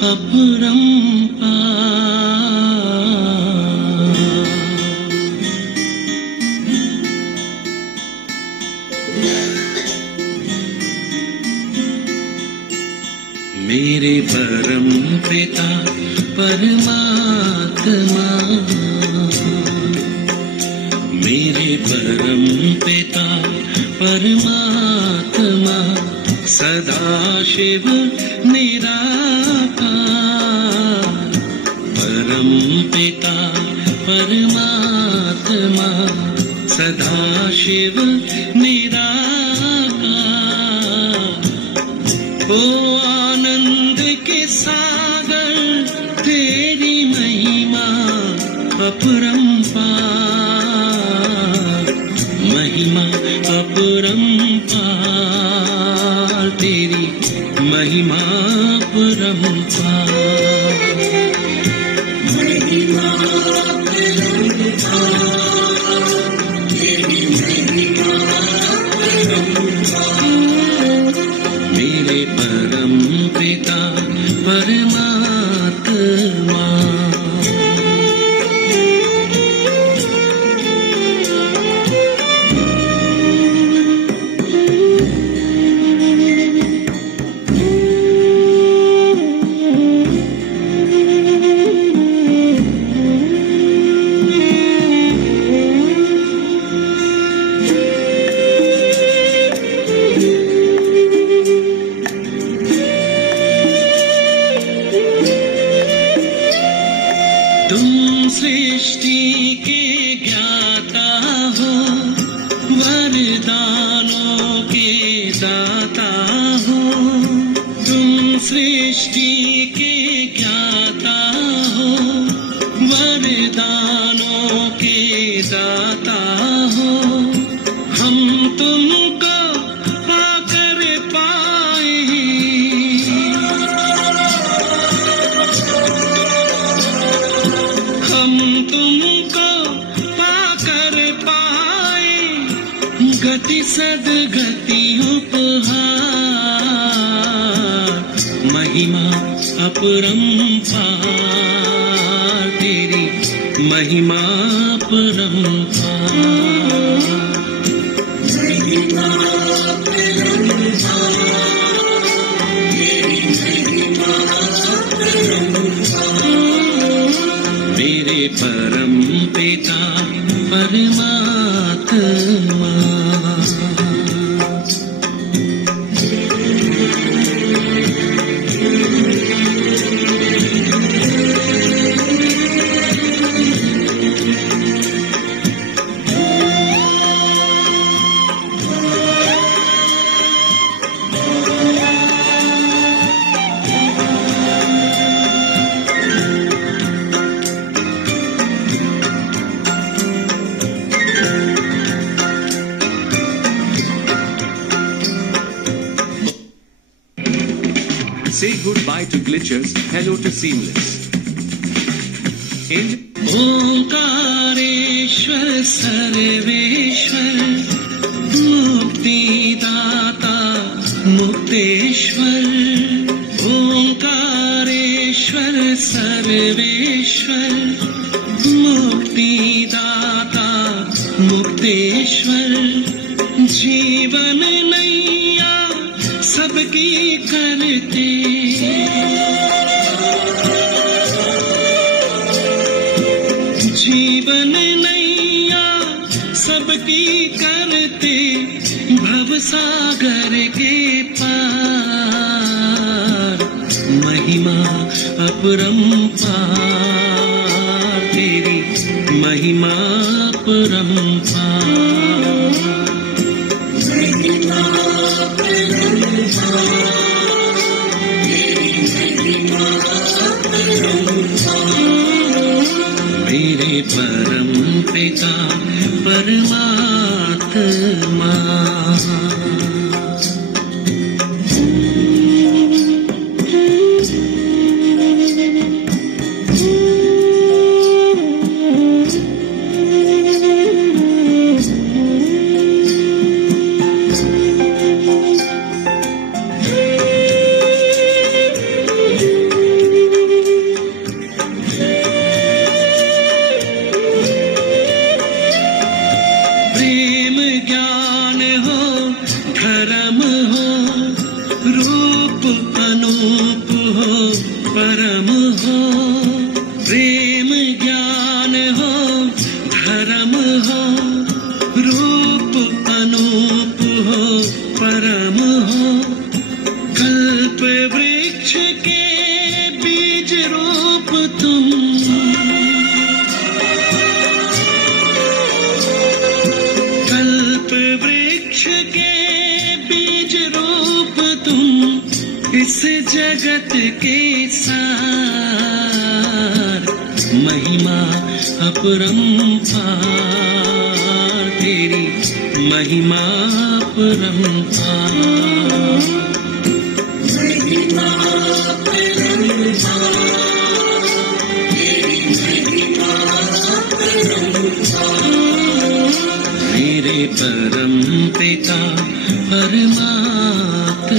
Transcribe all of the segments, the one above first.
मेरे परम पिता परमात्मा, मेरे परम पिता परमात्मा, सदा शिव निराकार। परम पिता परमात्मा, सदा शिव निराकार। ओ आनंद के सागर तेरी महिमा अपरंपार, महिमा अपरंपार, तेरी महिमा अपरंपार, महिमा अपरंपार, तेरी महिमा अपरंपार। मेरे परम पिता परमात्मा। तुम सृष्टि के ज्ञाता हो, वरदानों के दाता हो। तुम सृष्टि के ज्ञाता हो, वरदानों के दाता हो। हम तुमको पाकर पाए, हम तुमको पाकर पाए, गति सदगति उपहार। महिमा अपरंपार, तेरी महिमा अपरंपार, महिमा अपरंपार, तेरी महिमा अपरंपार। मेरे परम पिता परमात्मा। Say goodbye to glitches, hello to seamless. In Omkareshwar Sarveshwar, मुक्तिदाता मुक्तेश्वर। ओंकारेश्वर सर्वेश्वर, मुक्तिदाता मुक्तेश्वर। जीवन नैया सबकी करते, जीवन नैया सबकी करते, भवसागर के पार। महिमा अपरंपार, तेरी महिमा अपरंपार, महिमा अपरंपार, तेरी महिमा अपरंपार। मेरे परम पिता परमात्मा। वृक्ष के बीज रूप तुम, कल्प वृक्ष के बीज रूप तुम, इस जगत के सार, महिमा अपरंपार, तेरी महिमा अपरंपार, महिमा अपरंपार, तेरी महिमा अपरंपार, मेरे परम पिता परमात्मा।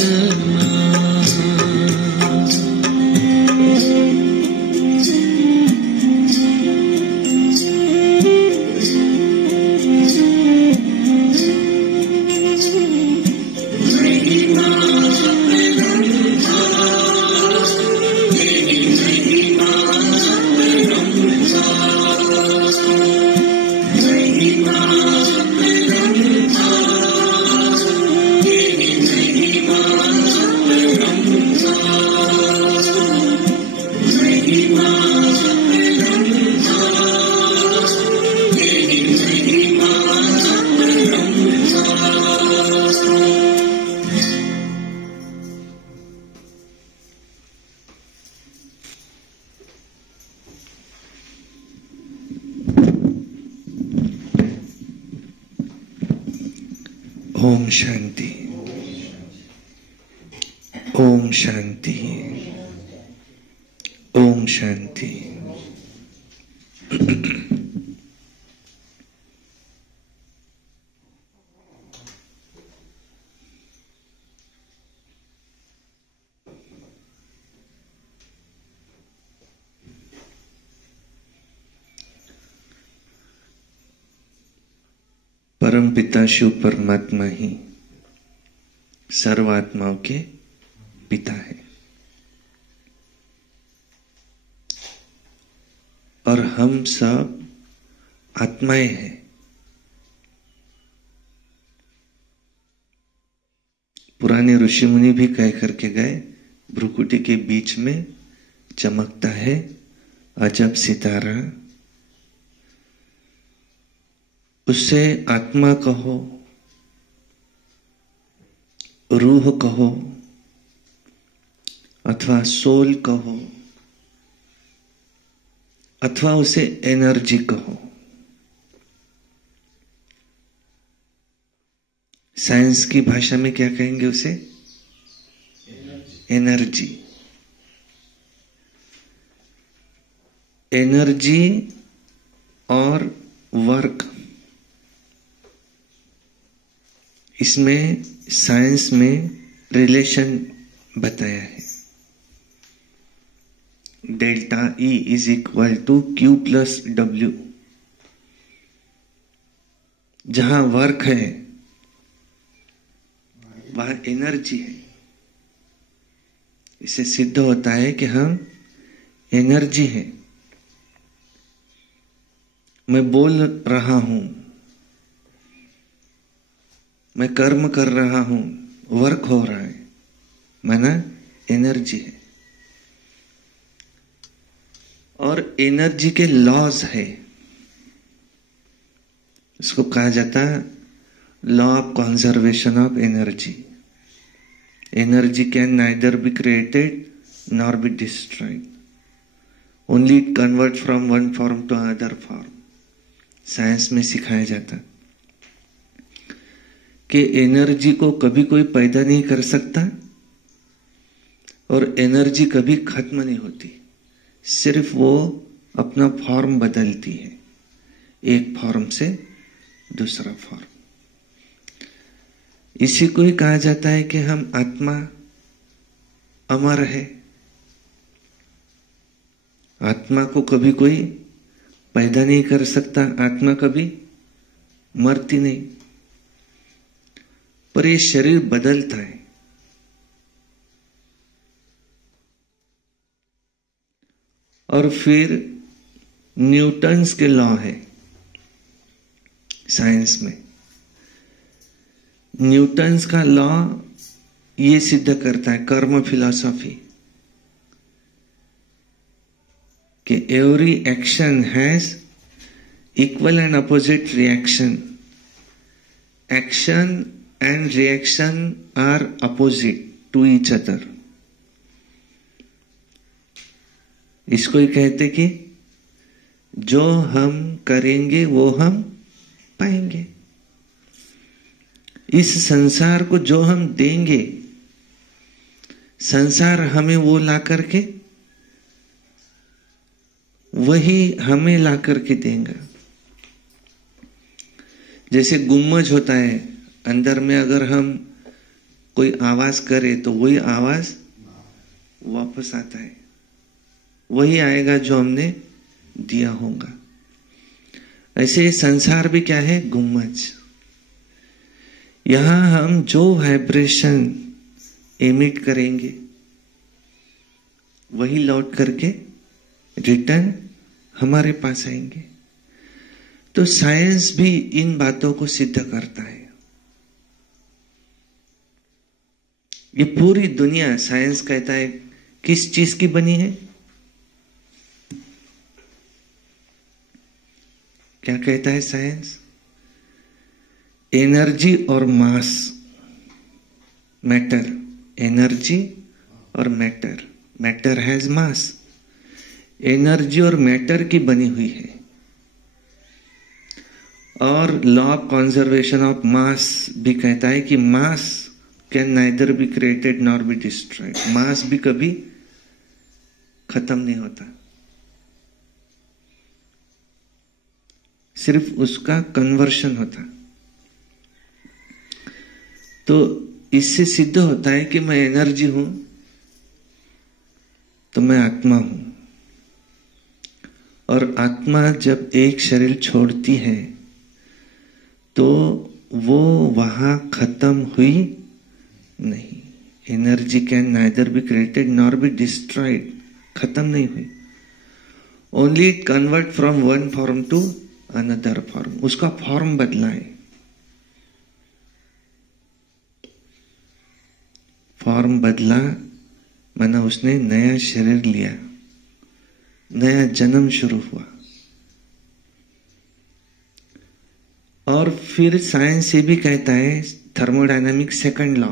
ओम शांति, ओम शांति, ओम शांति। परम पिता शिव परमात्मा ही सर्वात्माओं के पिता है और हम सब आत्माएं हैं। पुराने ऋषि मुनि भी कह करके गए, भ्रुकुटी के बीच में चमकता है अजब सितारा, उससे आत्मा कहो, रूह कहो अथवा सोल कहो अथवा उसे एनर्जी कहो। साइंस की भाषा में क्या कहेंगे उसे? एनर्जी। एनर्जी और वर्क, इसमें साइंस में रिलेशन बताया है। Delta E is equal to Q plus W। जहां वर्क है वहां एनर्जी है। इससे सिद्ध होता है कि हम एनर्जी है। मैं बोल रहा हूं, मैं कर्म कर रहा हूं, वर्क हो रहा है, माना एनर्जी है। और एनर्जी के लॉज है, इसको कहा जाता है law of conservation of energy. Energy can neither be created nor be destroyed, only it convert from one form to other form. Science में सिखाया जाता कि एनर्जी को कभी कोई पैदा नहीं कर सकता और एनर्जी कभी खत्म नहीं होती, सिर्फ वो अपना फॉर्म बदलती है, एक फॉर्म से दूसरा फॉर्म। इसी को ही कहा जाता है कि हम आत्मा अमर है। आत्मा को कभी कोई पैदा नहीं कर सकता, आत्मा कभी मरती नहीं, पर ये शरीर बदलता है। और फिर न्यूटन्स के लॉ है साइंस में। न्यूटन्स का लॉ ये सिद्ध करता है, कर्म फिलॉसफी कि every action has equal and opposite reaction. Action and reaction are opposite to each other. इसको ही कहते कि जो हम करेंगे वो हम पाएंगे। इस संसार को जो हम देंगे, संसार हमें वो ला करके, वही हमें ला करके देगा। जैसे गुम्मज होता है, अंदर में अगर हम कोई आवाज करें तो वही आवाज वापस आता है, वही आएगा जो हमने दिया होगा। ऐसे संसार भी क्या है? गुम्मज। यहां हम जो वाइब्रेशन एमिट करेंगे वही लौट करके रिटर्न हमारे पास आएंगे। तो साइंस भी इन बातों को सिद्ध करता है। ये पूरी दुनिया, साइंस कहता है, किस चीज की बनी है? क्या कहता है साइंस? एनर्जी और मास, मैटर, एनर्जी और matter, matter has mass. Energy और मैटर की बनी हुई है। और law of conservation of mass भी कहता है कि mass can neither be created nor be destroyed. Mass भी कभी खत्म नहीं होता, सिर्फ उसका कन्वर्शन होता। तो इससे सिद्ध होता है कि मैं एनर्जी हूं तो मैं आत्मा हूं। और आत्मा जब एक शरीर छोड़ती है तो वो वहां खत्म हुई नहीं। Energy can neither be created nor be destroyed, खत्म नहीं हुई। Only it convert from one form to another form, उसका फॉर्म बदला है। फॉर्म बदला माना उसने नया शरीर लिया, नया जन्म शुरू हुआ। और फिर साइंस ये भी कहता है, thermodynamic second law,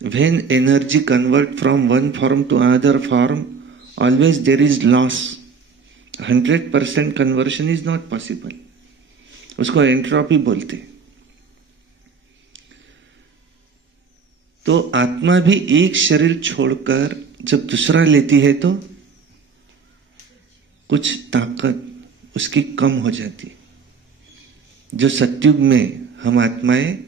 when energy convert from one form to another form always there is loss. 100% conversion is not possible, उसको एंट्रोपी बोलते। तो आत्मा भी एक शरीर छोड़कर जब दूसरा लेती है तो कुछ ताकत उसकी कम हो जाती। जो सत्युग में हम आत्माएं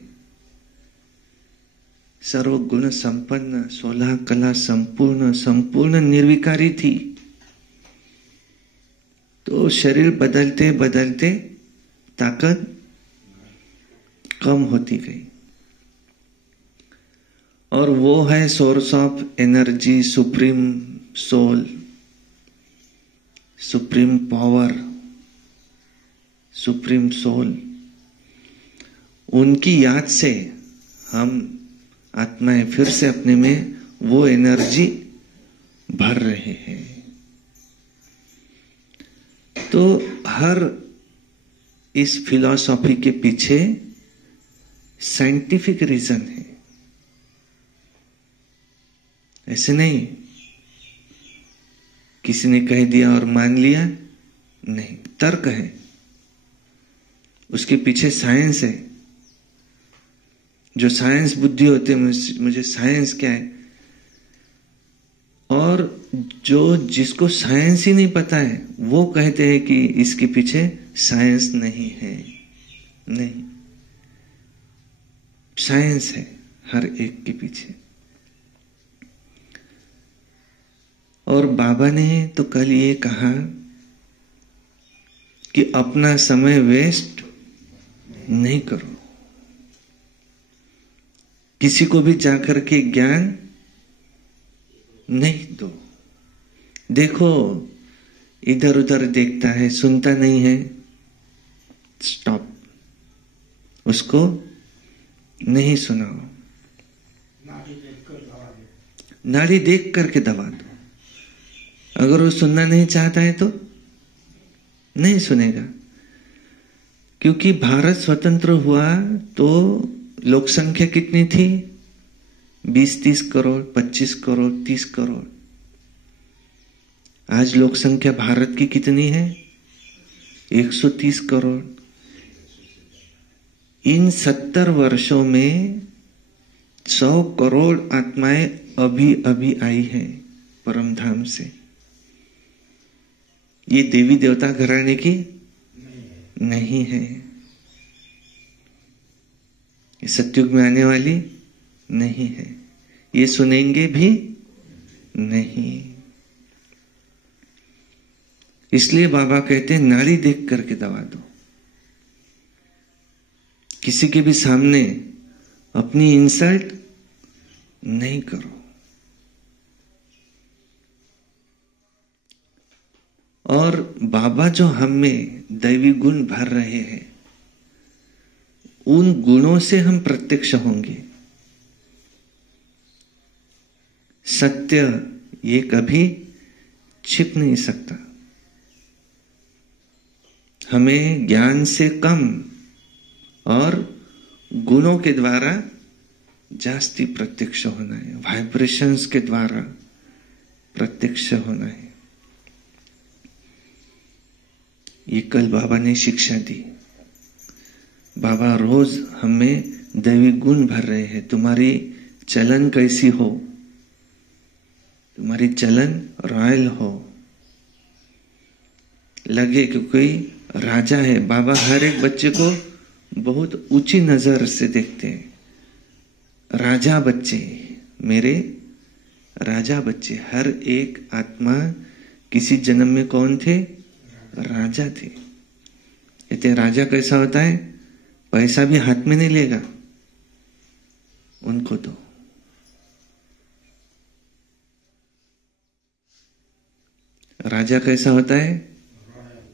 सर्वगुण संपन्न, 16 कला संपूर्ण निर्विकारी थी, तो शरीर बदलते बदलते ताकत कम होती गई। और वो है source of energy, supreme soul, supreme power, supreme soul. उनकी याद से हम आत्माएं फिर से अपने में वो एनर्जी भर रहे हैं। तो हर इस फिलॉसफी के पीछे साइंटिफिक रीजन है। ऐसे नहीं किसी ने कह दिया और मान लिया, नहीं, तर्क है, उसके पीछे साइंस है। जो साइंस बुद्धि होते हैं, मुझे साइंस क्या है, और जो जिसको साइंस ही नहीं पता है वो कहते हैं कि इसके पीछे साइंस नहीं है। नहीं, साइंस है हर एक के पीछे। और बाबा ने तो कल ये कहा कि अपना समय वेस्ट नहीं करो, किसी को भी जाकर के ज्ञान नहीं दो। देखो इधर उधर देखता है, सुनता नहीं है, स्टॉप, उसको नहीं सुनाओ। नाड़ी देख करके दबा दो। अगर वो सुनना नहीं चाहता है तो नहीं सुनेगा। क्योंकि भारत स्वतंत्र हुआ तो लोक संख्या कितनी थी? 20-30 करोड़, 25 करोड़, 30 करोड़। आज लोक संख्या भारत की कितनी है? 130 करोड़। इन 70 वर्षों में 100 करोड़ आत्माएं अभी अभी आई है परम धाम से। ये देवी देवता घराने की नहीं है, ये सतयुग में आने वाली नहीं है, ये सुनेंगे भी नहीं। इसलिए बाबा कहते हैं नाड़ी देख करके दवा दो। किसी के भी सामने अपनी इंसल्ट नहीं करो। और बाबा जो हम में दैवी गुण भर रहे हैं, उन गुणों से हम प्रत्यक्ष होंगे। सत्य ये कभी छिप नहीं सकता। हमें ज्ञान से कम और गुणों के द्वारा जास्ती प्रत्यक्ष होना है, वाइब्रेशंस के द्वारा प्रत्यक्ष होना है। ये कल बाबा ने शिक्षा दी। बाबा रोज हमें दैवी गुण भर रहे हैं। तुम्हारी चलन कैसी हो? तुम्हारी चलन रॉयल हो, लगे कि कोई राजा है। बाबा हर एक बच्चे को बहुत ऊंची नजर से देखते हैं। राजा बच्चे, मेरे राजा बच्चे। हर एक आत्मा किसी जन्म में कौन थे? राजा थे। कहते राजा कैसा होता है? पैसा भी हाथ में नहीं लेगा, उनको तो राजा कैसा होता है?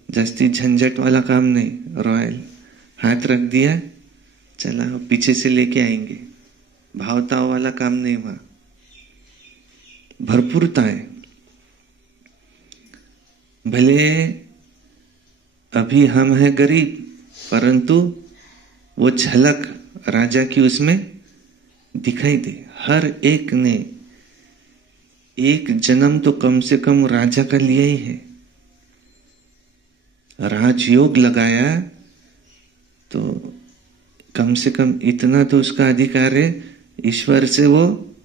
जस्ती झंझट वाला काम नहीं, रॉयल। हाथ रख दिया, चला पीछे से लेके आएंगे। भावताव वाला काम नहीं वहां, भरपूरता है। भले अभी हम हैं गरीब, परंतु वो झलक राजा की उसमें दिखाई दे। हर एक ने एक जन्म तो कम से कम राजा का लिया ही है। राजयोग लगाया तो कम से कम इतना तो उसका अधिकार है ईश्वर से, वो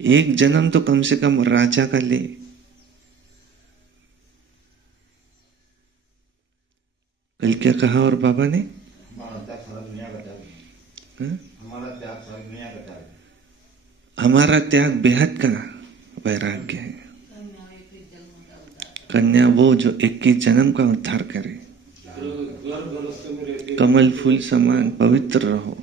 एक जन्म तो कम से कम राजा का ले। कल क्या कहा और बाबा ने? हमारा त्याग बेहद का वैराग्य है। कन्या वो जो 21 जन्म का उद्धार करे। कमल फूल समान पवित्र रहो।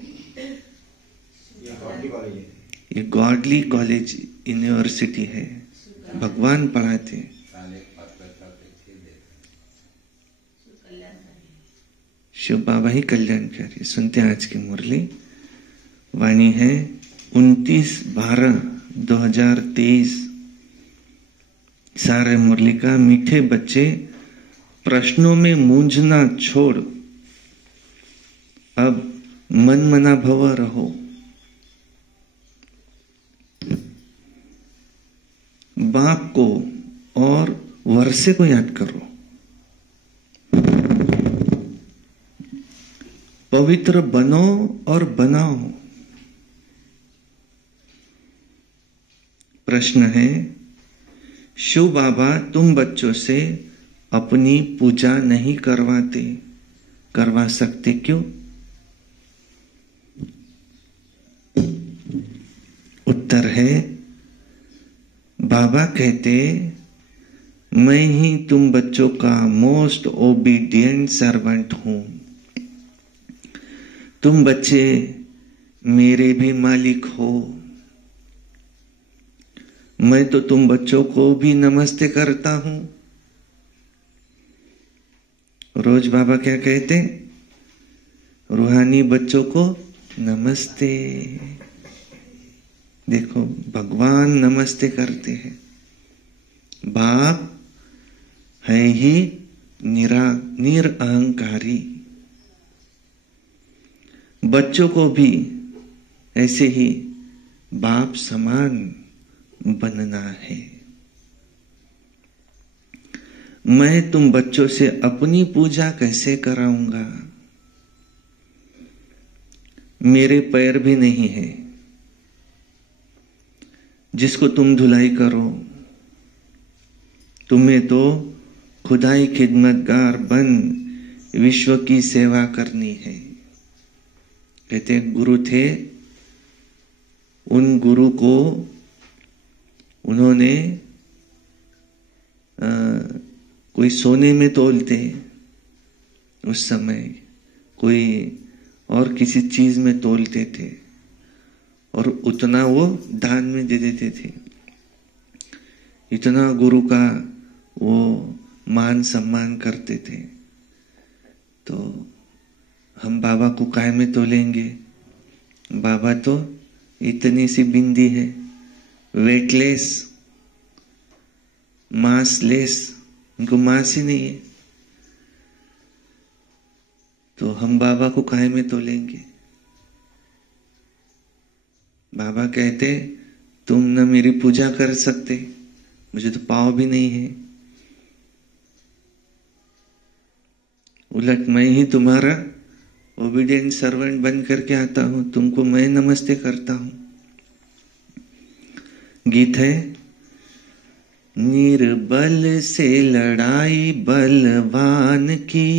ये गॉडली कॉलेज यूनिवर्सिटी है, भगवान पढ़ाते। शिव बाबा ही कल्याणकारी। सुनते हैं आज की मुरली। वाणी है 29/12/2023। सारे मुरली का मीठे बच्चे प्रश्नों में मूंझना छोड़ अब मन मना भव रहो। बाप को और वर्षे को याद करो। पवित्र बनो और बनाओ। प्रश्न है, शिव बाबा तुम बच्चों से अपनी पूजा नहीं करवा सकते क्यों? उत्तर है, बाबा कहते मैं ही तुम बच्चों का मोस्ट ओबीडिएंट सर्वेंट हूं। तुम बच्चे मेरे भी मालिक हो। मैं तो तुम बच्चों को भी नमस्ते करता हूं। रोज बाबा क्या कहते? रूहानी बच्चों को नमस्ते। देखो भगवान नमस्ते करते हैं। बाप है ही निरअहंकारी। बच्चों को भी ऐसे ही बाप समान बनना है। मैं तुम बच्चों से अपनी पूजा कैसे कराऊंगा? मेरे पैर भी नहीं है जिसको तुम धुलाई करो। तुम्हें तो खुदाई खिदमतगार बन विश्व की सेवा करनी है। कहते गुरु थे, उन गुरु को उन्होंने कोई सोने में तोलते उस समय, कोई और किसी चीज में तोलते थे और उतना वो दान में दे देते थे। इतना गुरु का वो मान सम्मान करते थे। तो हम बाबा को काय में तोलेंगे? बाबा तो इतनी सी बिंदी है, वेटलेस, मांसलेस, उनको मांस ही नहीं है, तो हम बाबा को काय में तोलेंगे? बाबा कहते तुम न मेरी पूजा कर सकते, मुझे तो पाँव भी नहीं है, उलट मैं ही तुम्हारा ओबीडियंट सर्वेंट बन करके आता हूं, तुमको मैं नमस्ते करता हूं। गीत है, निर्बल से लड़ाई बलवान की,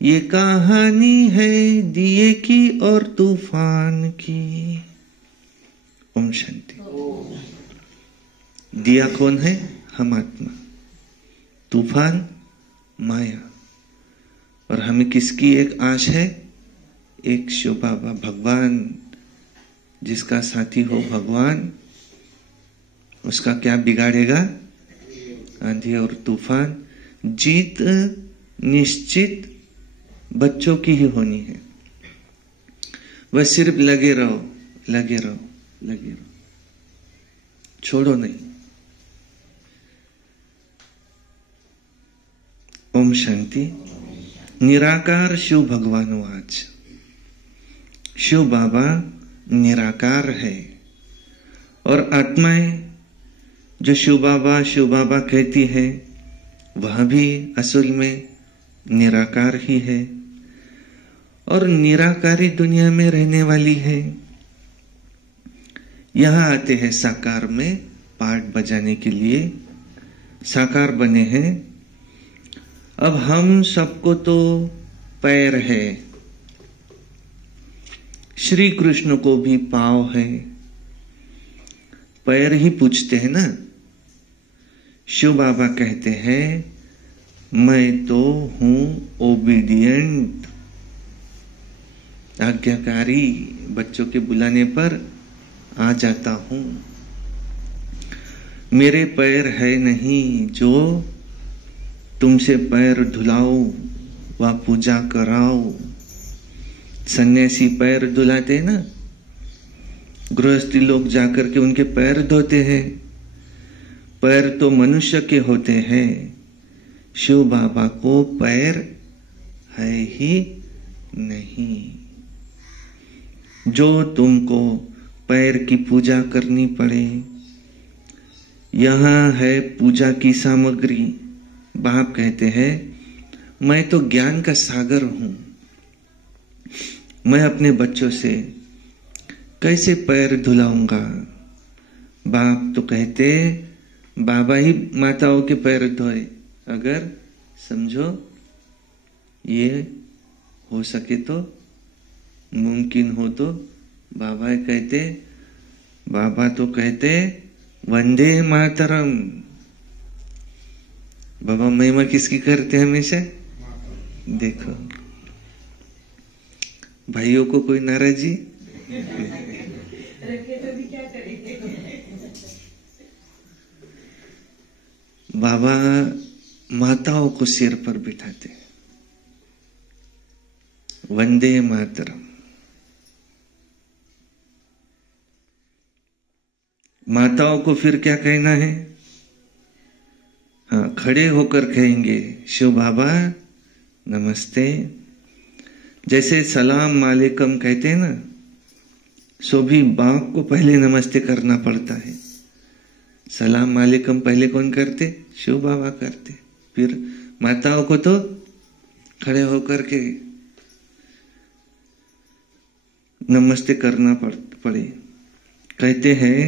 ये कहानी है दिए की और तूफान की। ओम शांति। दिया कौन है? हम आत्मा, तूफान माया। और हमें किसकी एक आश है? एक शिव बाबा, भगवान, जिसका साथी हो भगवान, उसका क्या बिगाड़ेगा? आंधी और तूफान। जीत निश्चित बच्चों की ही होनी है। वह सिर्फ लगे रहो, लगे रहो, लगे रहो, छोड़ो नहीं। ओम शांति। निराकार शिव भगवान आज, शिव बाबा निराकार है और आत्माएं जो शिव बाबा कहती है वह भी असल में निराकार ही है और निराकारी दुनिया में रहने वाली है। यहां आते हैं साकार में पार्ट बजाने के लिए, साकार बने हैं। अब हम सबको तो पैर है, श्री कृष्ण को भी पाँव है, पैर ही पूछते हैं ना। शिव बाबा कहते हैं मैं तो हूं ओबीडियंट, आज्ञाकारी, बच्चों के बुलाने पर आ जाता हूं। मेरे पैर है नहीं जो तुमसे पैर धुलाओ व पूजा कराओ। सन्यासी पैर धुलाते ना, गृहस्थी लोग जाकर के उनके पैर धोते हैं। पैर तो मनुष्य के होते हैं, शिव बाबा को पैर है ही नहीं। जो तुमको पैर की पूजा करनी पड़े, यहां है पूजा की सामग्री। बाप कहते हैं मैं तो ज्ञान का सागर हूं, मैं अपने बच्चों से कैसे पैर धुलाऊंगा? बाप तो कहते बाबा ही माताओं के पैर धोए। अगर समझो ये हो सके तो, मुमकिन हो तो, बाबा कहते, बाबा तो कहते वंदे मातरम। बाबा महिमा किसकी करते हमेशा? देखो भाइयों को कोई नाराजी रखे तो भी क्या करेंगे? बाबा माताओं को सिर पर बिठाते, वंदे मातरम। माताओं को फिर क्या कहना है? हाँ, खड़े होकर कहेंगे शिव बाबा नमस्ते। जैसे सलाम वालेकुम कहते हैं ना, सो भी बाप को पहले नमस्ते करना पड़ता है। सलाम वालेकुम पहले कौन करते? शिव बाबा करते। फिर माताओं को तो खड़े होकर के नमस्ते करना पड़े। कहते हैं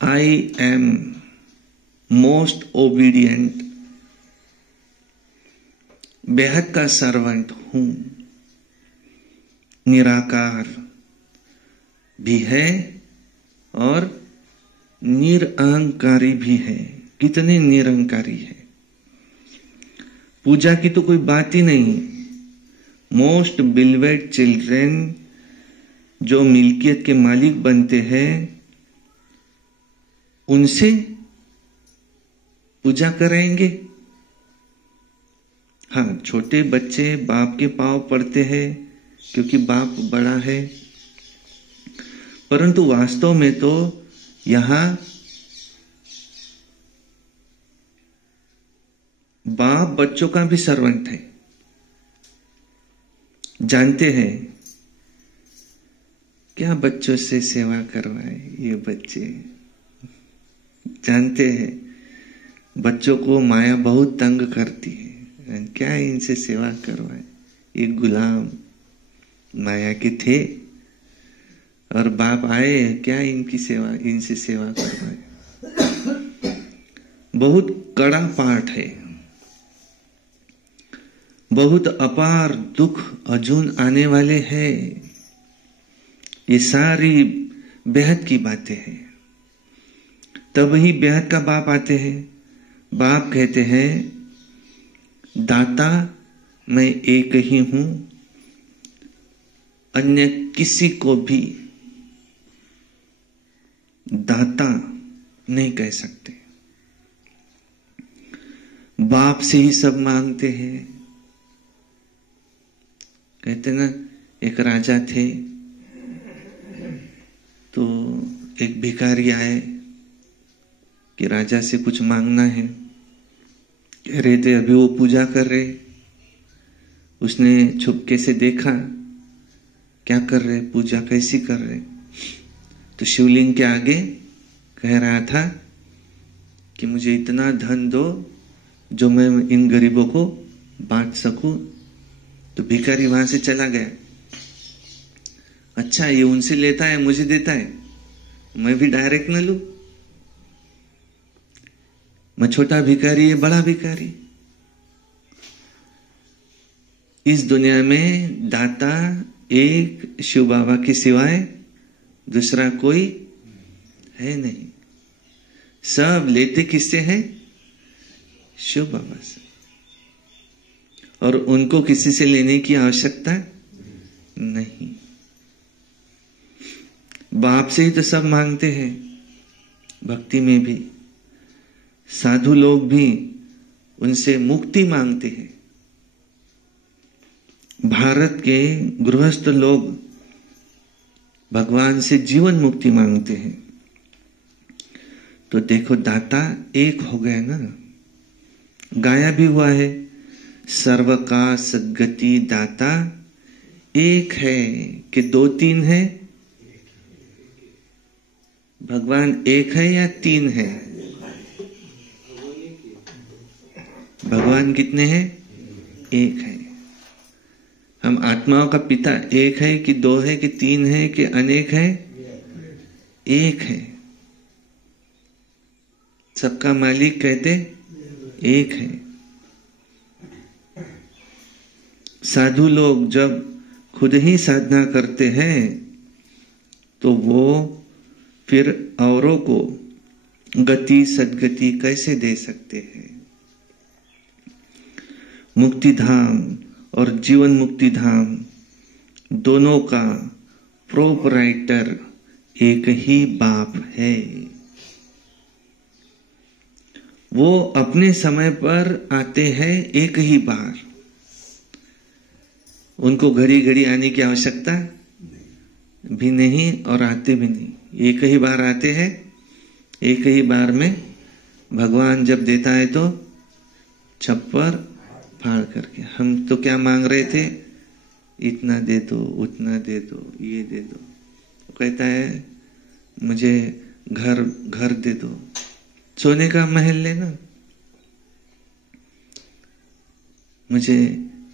आई एम मोस्ट ओबीडियंट, बेहद का सर्वेंट हूं, निराकार भी है और निरअहंकारी भी है। कितने निरअहंकारी है, पूजा की तो कोई बात ही नहीं। मोस्ट बिलवेड चिल्ड्रन, जो मिल्कियत के मालिक बनते हैं, उनसे पूजा करेंगे। हाँ, छोटे बच्चे बाप के पांव पड़ते हैं क्योंकि बाप बड़ा है, परंतु वास्तव में तो यहां बाप बच्चों का भी सर्वेंट है। जानते हैं क्या बच्चों से सेवा करवाए ये बच्चे, जानते हैं बच्चों को माया बहुत तंग करती है, क्या इनसे सेवा करवाए। ये गुलाम माया के थे और बाप आए, क्या इनसे सेवा करवाए। बहुत कड़ा पाठ है, बहुत अपार दुख अजून आने वाले हैं। ये सारी बेहद की बातें हैं। तब ही बेहद का बाप आते हैं। बाप कहते हैं दाता मैं एक ही हूं, अन्य किसी को भी दाता नहीं कह सकते। बाप से ही सब मांगते हैं। कहते ना, एक राजा थे तो एक भिखारी आए कि राजा से कुछ मांगना है। कह रहे थे अभी वो पूजा कर रहे। उसने छुपके से देखा क्या कर रहे, पूजा कैसी कर रहे। तो शिवलिंग के आगे कह रहा था कि मुझे इतना धन दो जो मैं इन गरीबों को बांट सकूं। तो भिखारी वहां से चला गया। अच्छा, ये उनसे लेता है मुझे देता है, मैं भी डायरेक्ट न लूं। मैं छोटा भिखारी, ये बड़ा भिखारी। इस दुनिया में दाता एक शिव बाबा के सिवाय दूसरा कोई है नहीं। सब लेते किससे हैं? शिव बाबा से। और उनको किसी से लेने की आवश्यकता नहीं। बाप से ही तो सब मांगते हैं। भक्ति में भी साधु लोग भी उनसे मुक्ति मांगते हैं। भारत के गृहस्थ लोग भगवान से जीवन मुक्ति मांगते हैं। तो देखो दाता एक हो गया ना, गाया भी हुआ है, सर्व का सद्गति दाता एक है कि दो तीन है? भगवान एक है या तीन है? भगवान कितने हैं? एक है। हम आत्माओं का पिता एक है कि दो है कि तीन है कि अनेक है? एक है। सबका मालिक कहते एक है। साधु लोग जब खुद ही साधना करते हैं तो वो फिर औरों को गति सद्गति कैसे दे सकते हैं। मुक्ति धाम और जीवन मुक्ति धाम दोनों का प्रोपराइटर एक ही बाप है। वो अपने समय पर आते हैं एक ही बार। उनको घड़ी घड़ी आने की आवश्यकता भी नहीं और आते भी नहीं। एक ही बार आते हैं, एक ही बार में भगवान जब देता है तो छप्पर फाड़ करके। हम तो क्या मांग रहे थे, इतना दे दो, उतना दे दो, ये दे दो। वो कहता है मुझे घर दे दो, सोने का महल लेना, मुझे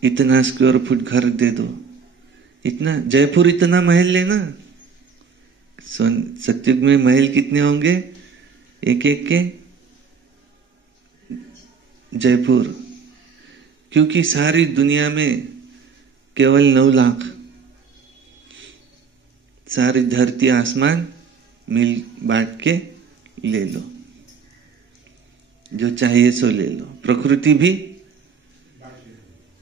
इतना स्क्वायर फुट घर दे दो, इतना जयपुर इतना महल लेना। सत्युग में महल कितने होंगे, एक एक के जयपुर, क्योंकि सारी दुनिया में केवल 9 लाख, सारी धरती आसमान मिल बांट के ले लो, जो चाहिए सो ले लो। प्रकृति भी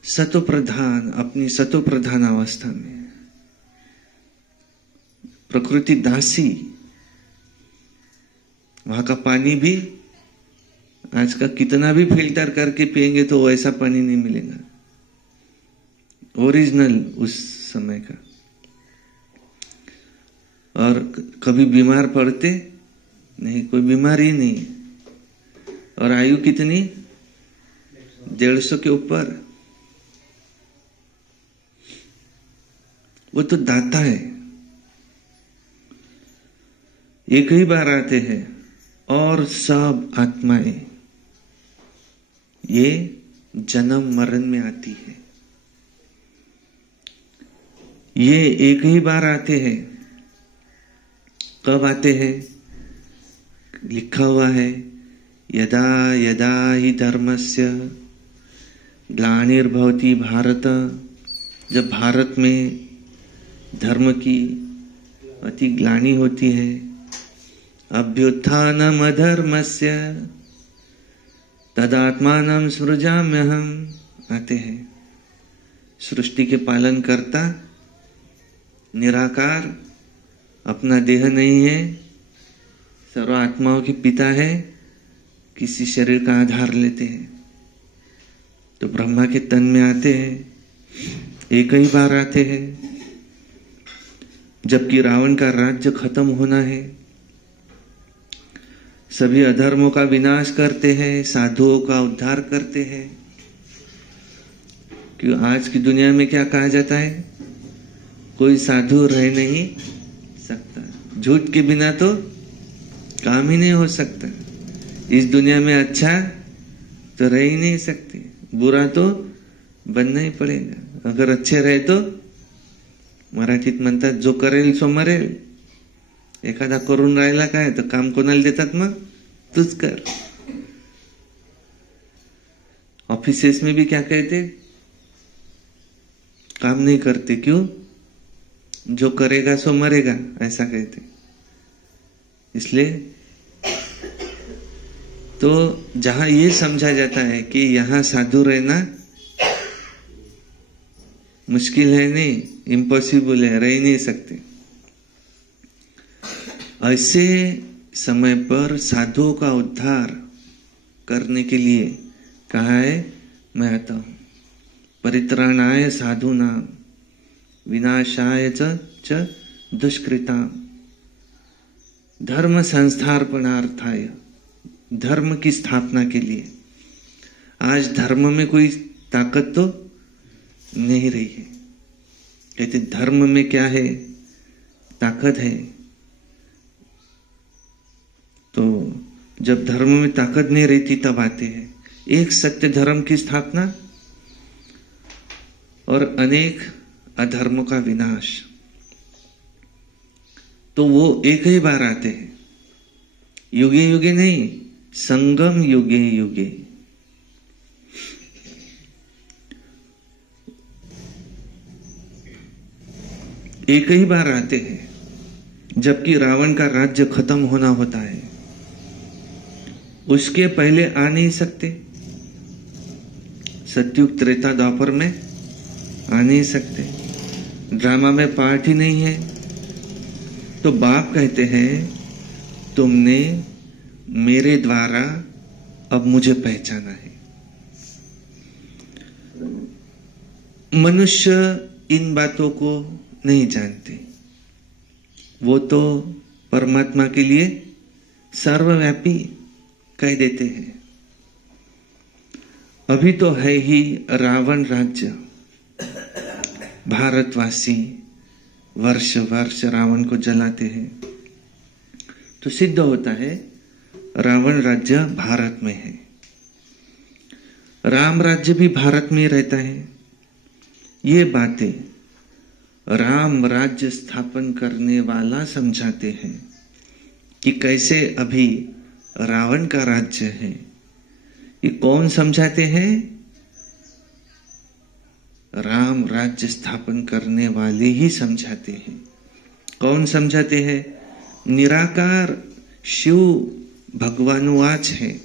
सतो प्रधान, अपनी सतो प्रधान अवस्था में, प्रकृति दासी। वहां का पानी भी आज का कितना भी फिल्टर करके पिएंगे तो वैसा पानी नहीं मिलेगा, ओरिजिनल उस समय का। और कभी बीमार पड़ते नहीं, कोई बीमारी नहीं। और आयु कितनी, 150 के ऊपर। वो तो दाता है। एक ही बार आते हैं और सब आत्माएं ये जन्म मरण में आती है। ये एक ही बार आते हैं। कब आते हैं, लिखा हुआ है यदा यदा हि धर्मस्य ग्लानिर्भवति भारत। जब भारत में धर्म की अति ग्लानि होती है, अभ्युत्थानम अधर्मस्य तदात्मानं सृजाम्यहम् आते हैं। सृष्टि के पालन करता निराकार, अपना देह नहीं है, सर्व आत्माओं के पिता है, किसी शरीर का आधार लेते हैं तो ब्रह्मा के तन में आते हैं। एक ही बार आते हैं जबकि रावण का राज्य खत्म होना है। सभी अधर्मों का विनाश करते हैं, साधुओं का उद्धार करते हैं। क्यों आज की दुनिया में क्या कहा जाता है, कोई साधु रह नहीं सकता, झूठ के बिना तो काम ही नहीं हो सकता। इस दुनिया में अच्छा तो रह ही नहीं सकते, बुरा तो बनना ही पड़ेगा। अगर अच्छे रहे तो मराठीत म्हणतात जो करेल सो मरेल। एखादा करून राहिला काय तर काम कोणाला देतात, मग तूच कर। ऑफिसेस में भी क्या कहते, काम नहीं करते, क्यों, जो करेगा सो मरेगा, ऐसा कहते। इसलिए तो जहां ये समझा जाता है कि यहां साधु रहना मुश्किल है, नहीं, इम्पॉसिबल है, रह ही नहीं सकते, ऐसे समय पर साधुओं का उद्धार करने के लिए कहा है, मैं आता हूं। परित्राणाय साधूनां विनाशाय च दुष्कृतां धर्म संस्थापनार्थाय, धर्म की स्थापना के लिए। आज धर्म में कोई ताकत तो नहीं रही है। कहते धर्म में क्या है, ताकत है। तो जब धर्म में ताकत नहीं रहती तब आते हैं एक सत्य धर्म की स्थापना और अनेक अधर्मों का विनाश। तो वो एक ही बार आते हैं, युगे युगे नहीं, संगम युगे युगे। एक ही बार आते हैं जबकि रावण का राज्य खत्म होना होता है। उसके पहले आ नहीं सकते, सतयुग त्रेता द्वापर में आ नहीं सकते, ड्रामा में पार्ट ही नहीं है। तो बाप कहते हैं तुमने मेरे द्वारा अब मुझे पहचाना है। मनुष्य इन बातों को नहीं जानते, वो तो परमात्मा के लिए सर्वव्यापी कह देते हैं। अभी तो है ही रावण राज्य, भारतवासी वर्ष वर्ष रावण को जलाते हैं, तो सिद्ध होता है रावण राज्य भारत में है। राम राज्य भी भारत में रहता है। ये बातें राम राज्य स्थापन करने वाला समझाते हैं कि कैसे अभी रावण का राज्य है। ये कौन समझाते हैं? राम राज्य स्थापन करने वाले ही समझाते हैं। कौन समझाते हैं? निराकार शिव भगवानुवाच है।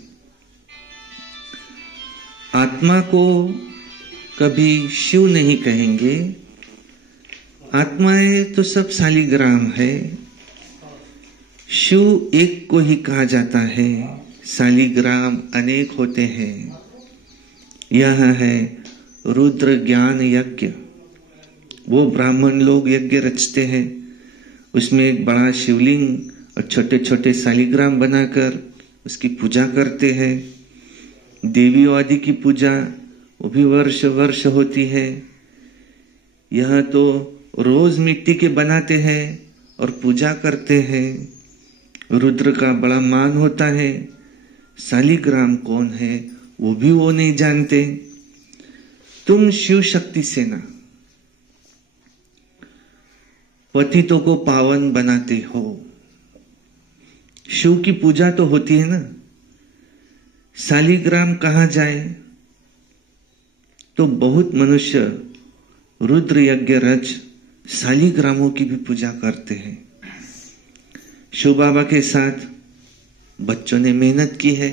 आत्मा को कभी शिव नहीं कहेंगे। आत्माएं तो सब शालिग्राम है। शिव एक को ही कहा जाता है, शालिग्राम अनेक होते हैं। यह है रुद्र ज्ञान यज्ञ। वो ब्राह्मण लोग यज्ञ रचते हैं, उसमें एक बड़ा शिवलिंग और छोटे छोटे शालिग्राम बनाकर उसकी पूजा करते हैं। देवी आदि की पूजा वो भी वर्ष वर्ष होती है। यह तो रोज मिट्टी के बनाते हैं और पूजा करते हैं। रुद्र का बड़ा मान होता है। शालिग्राम कौन है वो भी वो नहीं जानते। तुम शिव शक्ति सेना पतितों को पावन बनाते हो। शिव की पूजा तो होती है ना। शालिग्राम कहाँ जाए? तो बहुत मनुष्य रुद्र यज्ञ रच शालिग्रामों की भी पूजा करते हैं। शिव बाबा के साथ बच्चों ने मेहनत की है,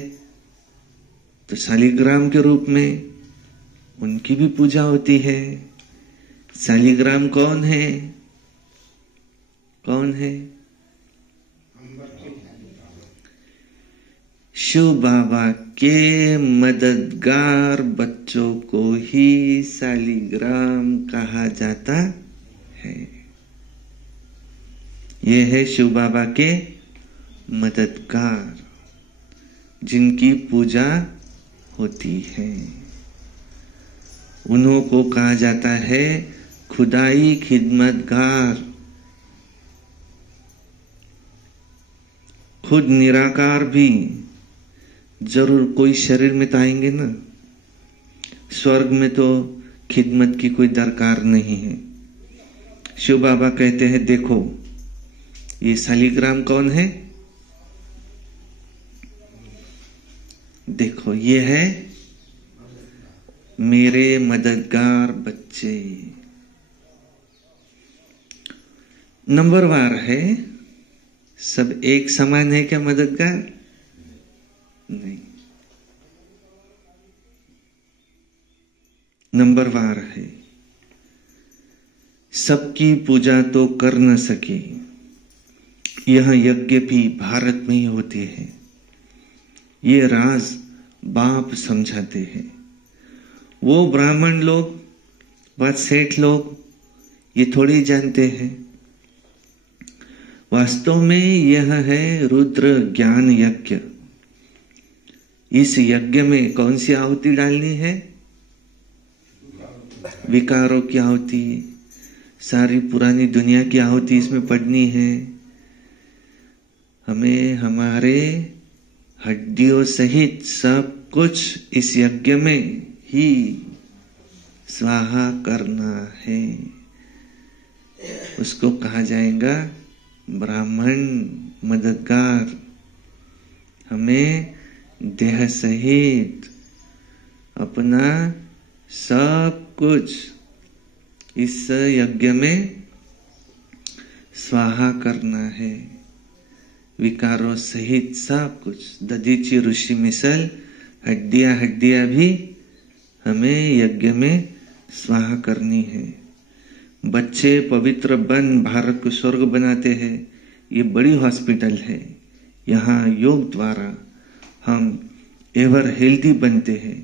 तो शालिग्राम के रूप में उनकी भी पूजा होती है। शालिग्राम कौन है? कौन है? शिव बाबा के मददगार बच्चों को ही शालिग्राम कहा जाता है। ये है शिव बाबा के मददगार, जिनकी पूजा होती है। उन्हों को कहा जाता है खुदाई खिदमतगार। खुद निराकार भी जरूर कोई शरीर में तो आएंगे ना। स्वर्ग में तो खिदमत की कोई दरकार नहीं है। शिव बाबा कहते हैं देखो ये शालिग्राम कौन है? देखो ये है मेरे मददगार बच्चे। नंबरवार है। सब एक समान है क्या मददगार? नहीं, नंबरवार है। सबकी पूजा तो कर न सके। यह यज्ञ भी भारत में ही होते हैं। ये राज बाप समझाते हैं। वो ब्राह्मण लोग व सेठ लोग ये थोड़ी जानते हैं। वास्तव में यह है रुद्र ज्ञान यज्ञ। इस यज्ञ में कौन सी आहुति डालनी है? विकारों की आहुति, सारी पुरानी दुनिया की आहुति इसमें पड़नी है। हमें हमारे हड्डियों सहित सब कुछ इस यज्ञ में ही स्वाहा करना है। उसको कहा जाएगा ब्राह्मण मददगार। हमें देह सहित अपना सब कुछ इस यज्ञ में स्वाहा करना है। विकारों सहित सब कुछ, दधीची ऋषि मिसल हड्डियां हड्डियां भी हमें यज्ञ में स्वाहा करनी है। बच्चे पवित्र बन भारत को स्वर्ग बनाते हैं। ये बड़ी हॉस्पिटल है। यहाँ योग द्वारा हम एवर हेल्दी बनते हैं।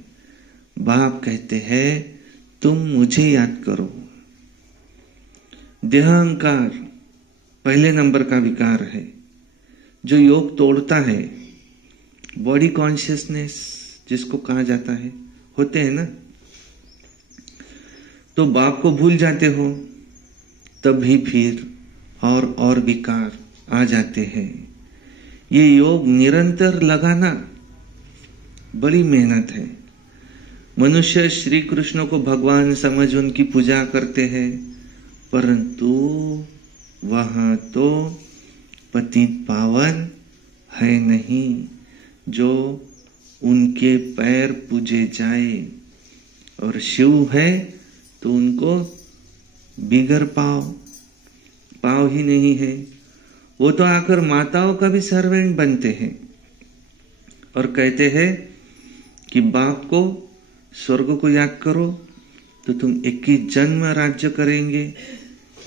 बाप कहते हैं तुम मुझे याद करो। देहांकार पहले नंबर का विकार है जो योग तोड़ता है। बॉडी कॉन्शियसनेस जिसको कहा जाता है, होते हैं ना, तो बाप को भूल जाते हो, तभी फिर और विकार आ जाते हैं। ये योग निरंतर लगाना बड़ी मेहनत है। मनुष्य श्री कृष्ण को भगवान समझ उनकी पूजा करते हैं, परंतु वहां तो पतित पावन है नहीं जो उनके पैर पूजे जाए, और शिव है तो उनको बिगर पाव ही नहीं है। वो तो आकर माताओं का भी सर्वेंट बनते हैं और कहते हैं कि बाप को, स्वर्ग को याद करो तो तुम 21 जन्म राज्य करेंगे।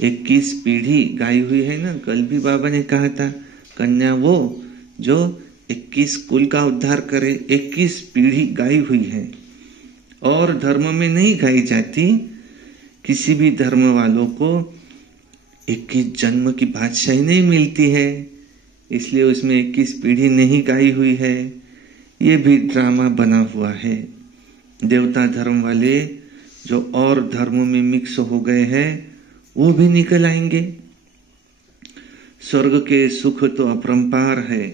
21 पीढ़ी गाई हुई है ना। कल भी बाबा ने कहा था, कन्या वो जो 21 कुल का उद्धार करे। 21 पीढ़ी गाई हुई है और धर्म में नहीं गाई जाती। किसी भी धर्म वालों को 21 जन्म की बादशाही नहीं मिलती है, इसलिए उसमें 21 पीढ़ी नहीं गाई हुई है। ये भी ड्रामा बना हुआ है। देवता धर्म वाले जो और धर्मों में मिक्स हो गए हैं वो भी निकल आएंगे। स्वर्ग के सुख तो अपरंपार है।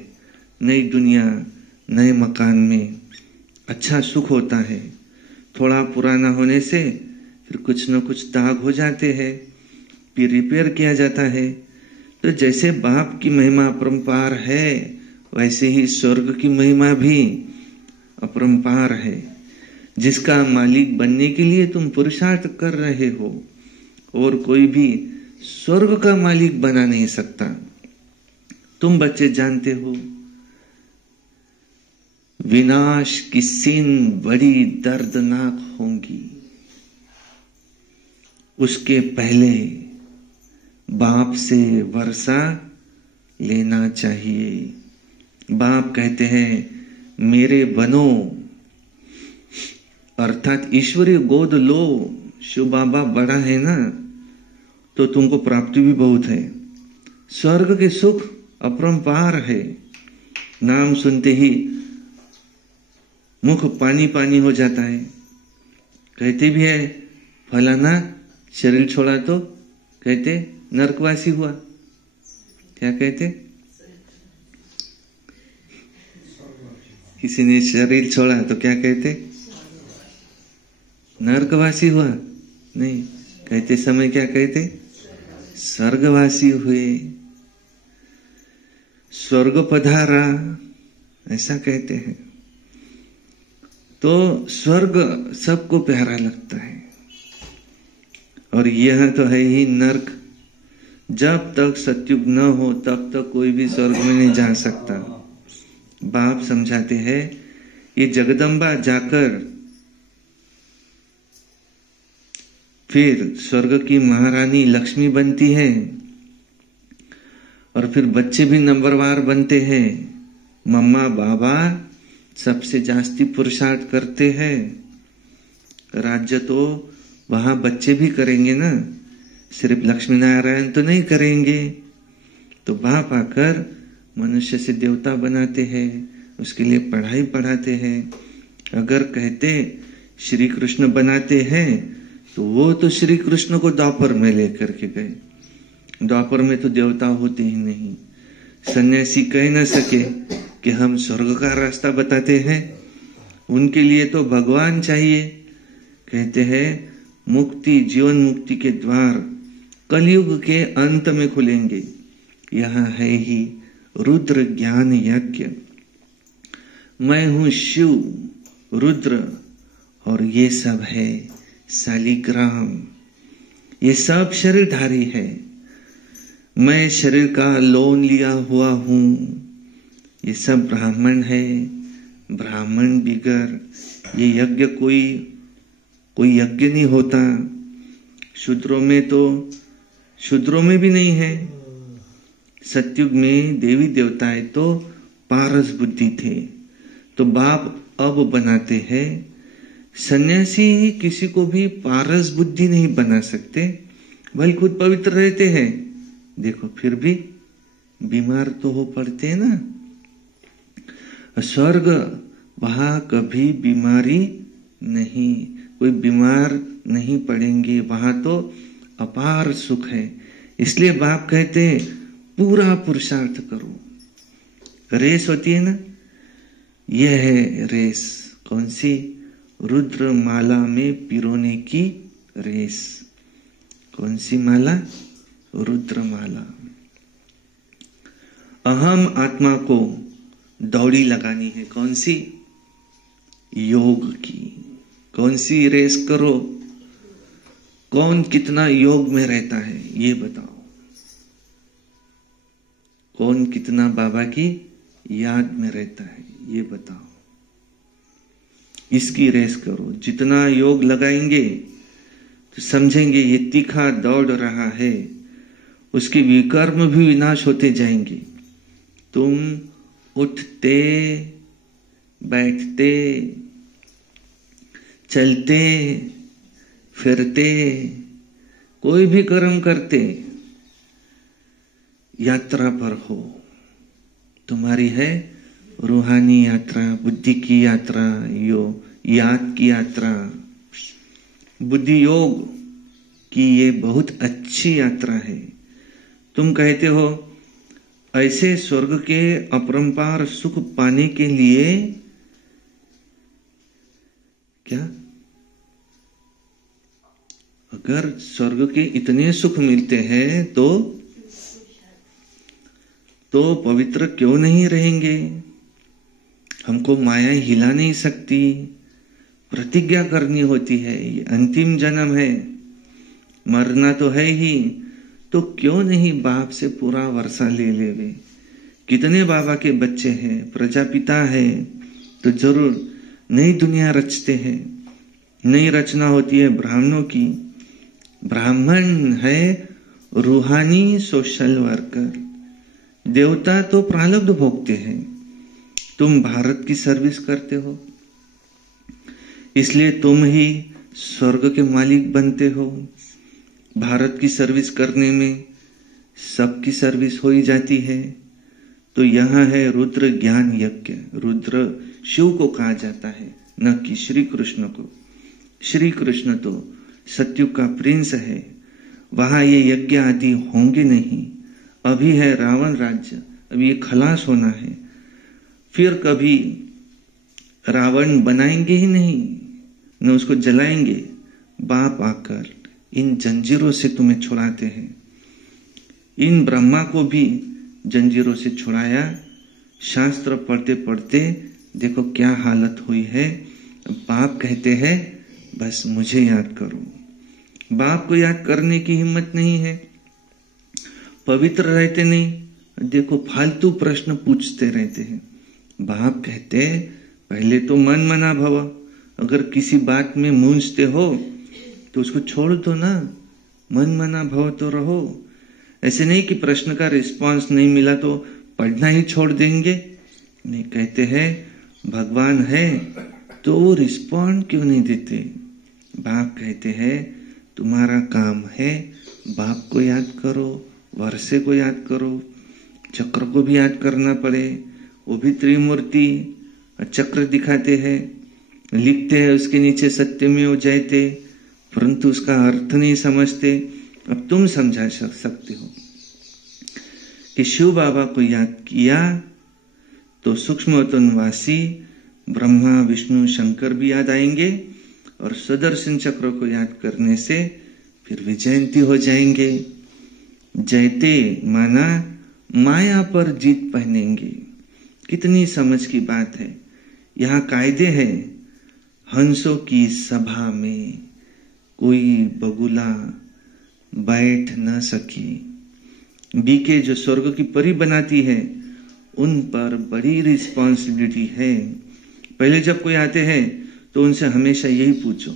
नई दुनिया, नए मकान में अच्छा सुख होता है। थोड़ा पुराना होने से फिर कुछ न कुछ दाग हो जाते हैं, फिर रिपेयर किया जाता है। तो जैसे बाप की महिमा अपरंपार है, वैसे ही स्वर्ग की महिमा भी अपरंपार है, जिसका मालिक बनने के लिए तुम पुरुषार्थ कर रहे हो। और कोई भी स्वर्ग का मालिक बना नहीं सकता। तुम बच्चे जानते हो, विनाश की सीन बड़ी दर्दनाक होंगी। उसके पहले बाप से वर्षा लेना चाहिए। बाप कहते हैं मेरे बनो, अर्थात ईश्वरीय गोद लो। शिव बाबा बड़ा है ना, तो तुमको प्राप्ति भी बहुत है। स्वर्ग के सुख अपरंपार है। नाम सुनते ही मुख पानी पानी हो जाता है। कहते भी है फलाना शरीर छोड़ा तो कहते नरकवासी हुआ। क्या कहते? किसी ने शरीर छोड़ा तो क्या कहते? नरकवासी हुआ। नहीं, कहते समय क्या कहते? स्वर्गवासी हुए, स्वर्ग पधारा, ऐसा कहते हैं। तो स्वर्ग सबको प्यारा लगता है और यह तो है ही नर्क। जब तक सतयुग न हो तब तक कोई भी स्वर्ग में नहीं जा सकता। बाप समझाते हैं ये जगदम्बा जाकर फिर स्वर्ग की महारानी लक्ष्मी बनती है और फिर बच्चे भी नंबरवार बनते हैं। मम्मा बाबा सबसे जास्ती पुरुषार्थ करते हैं। राज्य तो वहां बच्चे भी करेंगे ना, सिर्फ लक्ष्मी नारायण तो नहीं करेंगे। तो बाप आकर मनुष्य से देवता बनाते हैं, उसके लिए पढ़ाई पढ़ाते हैं। अगर कहते श्री कृष्ण बनाते हैं तो वो तो श्री कृष्ण को द्वापर में लेकर के गए। द्वापर में तो देवता होते ही नहीं। सन्यासी कह न सके कि हम स्वर्ग का रास्ता बताते हैं। उनके लिए तो भगवान चाहिए। कहते हैं मुक्ति, जीवन मुक्ति के द्वार कलयुग के अंत में खुलेंगे। यह है ही रुद्र ज्ञान यज्ञ। मैं हूं शिव, रुद्र, और ये सब है शालिग्राम। ये सब शरीरधारी है। मैं शरीर का लोन लिया हुआ हूं। ये सब ब्राह्मण है, ब्राह्मण बिगर ये यज्ञ कोई यज्ञ नहीं होता। शूद्रों में भी नहीं है। सतयुग में देवी देवताएं तो पारस बुद्धि थे। तो बाप अब बनाते हैं सन्यासी किसी को भी पारस बुद्धि नहीं बना सकते, भले खुद पवित्र रहते हैं। देखो फिर भी बीमार तो हो पड़ते हैं ना। स्वर्ग वहां कभी बीमारी नहीं, कोई बीमार नहीं पड़ेंगे, वहां तो अपार सुख है। इसलिए बाप कहते हैं पूरा पुरुषार्थ करो। रेस होती है ना, यह है रेस। कौन सी? रुद्र माला में पिरोने की रेस। कौन सी माला? रुद्र माला। अहम आत्मा को दौड़ी लगानी है। कौन सी? योग की। कौन सी रेस करो? कौन कितना योग में रहता है ये बताओ। कौन कितना बाबा की याद में रहता है ये बताओ। इसकी रेस करो। जितना योग लगाएंगे तो समझेंगे ये तीखा दौड़ रहा है, उसके विकर्म भी विनाश होते जाएंगे। तुम उठते, बैठते, चलते, फिरते, कोई भी कर्म करते, यात्रा पर हो। तुम्हारी है रूहानी यात्रा, बुद्धि की यात्रा, याद की यात्रा। बुद्धि योग की ये बहुत अच्छी यात्रा है। तुम कहते हो ऐसे स्वर्ग के अपरंपार सुख पाने के लिए क्या? अगर स्वर्ग के इतने सुख मिलते हैं तो पवित्र क्यों नहीं रहेंगे? हमको माया हिला नहीं सकती। प्रतिज्ञा करनी होती है, ये अंतिम जन्म है, मरना तो है ही, तो क्यों नहीं बाप से पूरा वर्षा ले लेवे। कितने बाबा के बच्चे हैं, प्रजापिता है, तो जरूर नई दुनिया रचते हैं। नई रचना होती है ब्राह्मणों की। ब्राह्मण है रूहानी सोशल वर्कर। देवता तो प्रारब्ध भोगते हैं। तुम भारत की सर्विस करते हो, इसलिए तुम ही स्वर्ग के मालिक बनते हो। भारत की सर्विस करने में सबकी सर्विस हो ही जाती है। तो यहां है रुद्र ज्ञान यज्ञ। रुद्र शिव को कहा जाता है, न कि श्री कृष्ण को। श्री कृष्ण तो सत्युग का प्रिंस है, वहां ये यज्ञ आदि होंगे नहीं। अभी है रावण राज्य, अभी ये खलास होना है, फिर कभी रावण बनाएंगे ही नहीं, न उसको जलाएंगे। बाप आकर इन जंजीरों से तुम्हें छुड़ाते हैं। इन ब्रह्मा को भी जंजीरों से छुड़ाया। शास्त्र पढ़ते पढ़ते देखो क्या हालत हुई है। बाप कहते हैं बस मुझे याद करो। बाप को याद करने की हिम्मत नहीं है, पवित्र रहते नहीं। देखो फालतू प्रश्न पूछते रहते हैं। बाप कहते पहले तो मन मना भव। अगर किसी बात में मूंझते हो तो उसको छोड़ दो ना, मन मना भव तो रहो। ऐसे नहीं कि प्रश्न का रिस्पांस नहीं मिला तो पढ़ना ही छोड़ देंगे। नहीं, कहते हैं भगवान है तो वो रिस्पॉन्ड क्यों नहीं देते। बाप कहते हैं तुम्हारा काम है बाप को याद करो, वर्षे को याद करो, चक्र को भी याद करना पड़े। वो भी त्रिमूर्ति चक्र दिखाते हैं, लिखते हैं उसके नीचे सत्यमेव जयते, परंतु उसका अर्थ नहीं समझते। अब तुम समझा सकते हो कि शिव बाबा को याद किया तो सूक्ष्मतनवासी ब्रह्मा विष्णु शंकर भी याद आएंगे, और सुदर्शन चक्र को याद करने से फिर विजयंती हो जाएंगे। जयते माना माया पर जीत पहनेंगे। कितनी समझ की बात है। यहाँ कायदे हैं, हंसों की सभा में कोई बगुला बैठ न सकी। बीके जो स्वर्ग की परी बनाती है उन पर बड़ी रिस्पॉन्सिबिलिटी है। पहले जब कोई आते हैं तो उनसे हमेशा यही पूछो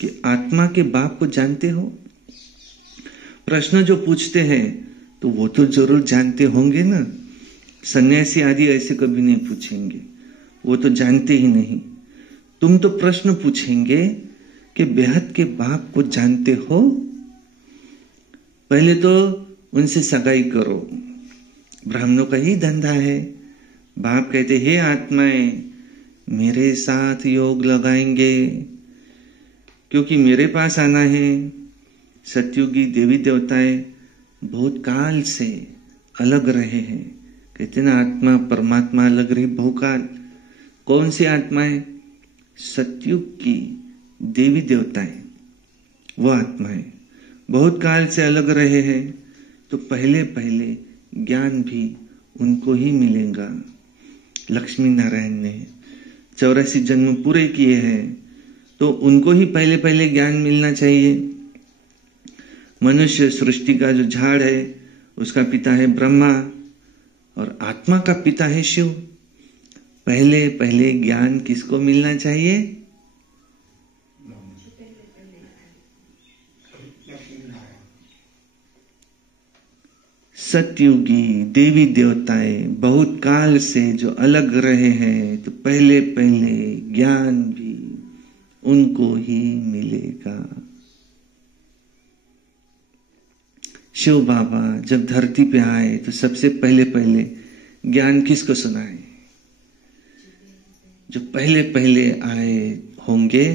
कि आत्मा के बाप को जानते हो। प्रश्न जो पूछते हैं तो वो तो जरूर जानते होंगे ना। सन्यासी आदि ऐसे कभी नहीं पूछेंगे, वो तो जानते ही नहीं। तुम तो प्रश्न पूछेंगे कि बेहद के बाप को जानते हो। पहले तो उनसे सगाई करो, ब्राह्मणों का ही धंधा है। बाप कहते हे आत्माएं, मेरे साथ योग लगाएंगे, क्योंकि मेरे पास आना है। सतयुगी देवी देवताएं बहुत काल से अलग रहे हैं। कहते ना आत्मा परमात्मा अलग रही बहुकाल। कौन सी आत्माएं? सतयुग की देवी देवताएं, वो आत्माएं बहुत काल से अलग रहे हैं। तो पहले पहले ज्ञान भी उनको ही मिलेगा। लक्ष्मी नारायण ने 84 जन्म पूरे किए हैं, तो उनको ही पहले पहले ज्ञान मिलना चाहिए। मनुष्य सृष्टि का जो झाड़ है उसका पिता है ब्रह्मा और आत्मा का पिता है शिव। पहले पहले ज्ञान किसको मिलना चाहिए? सतयुगी देवी देवताएं बहुत काल से जो अलग रहे हैं, तो पहले पहले ज्ञान भी उनको ही मिलेगा। शिव बाबा जब धरती पे आए तो सबसे पहले पहले ज्ञान किसको सुनाए? जो पहले पहले आए होंगे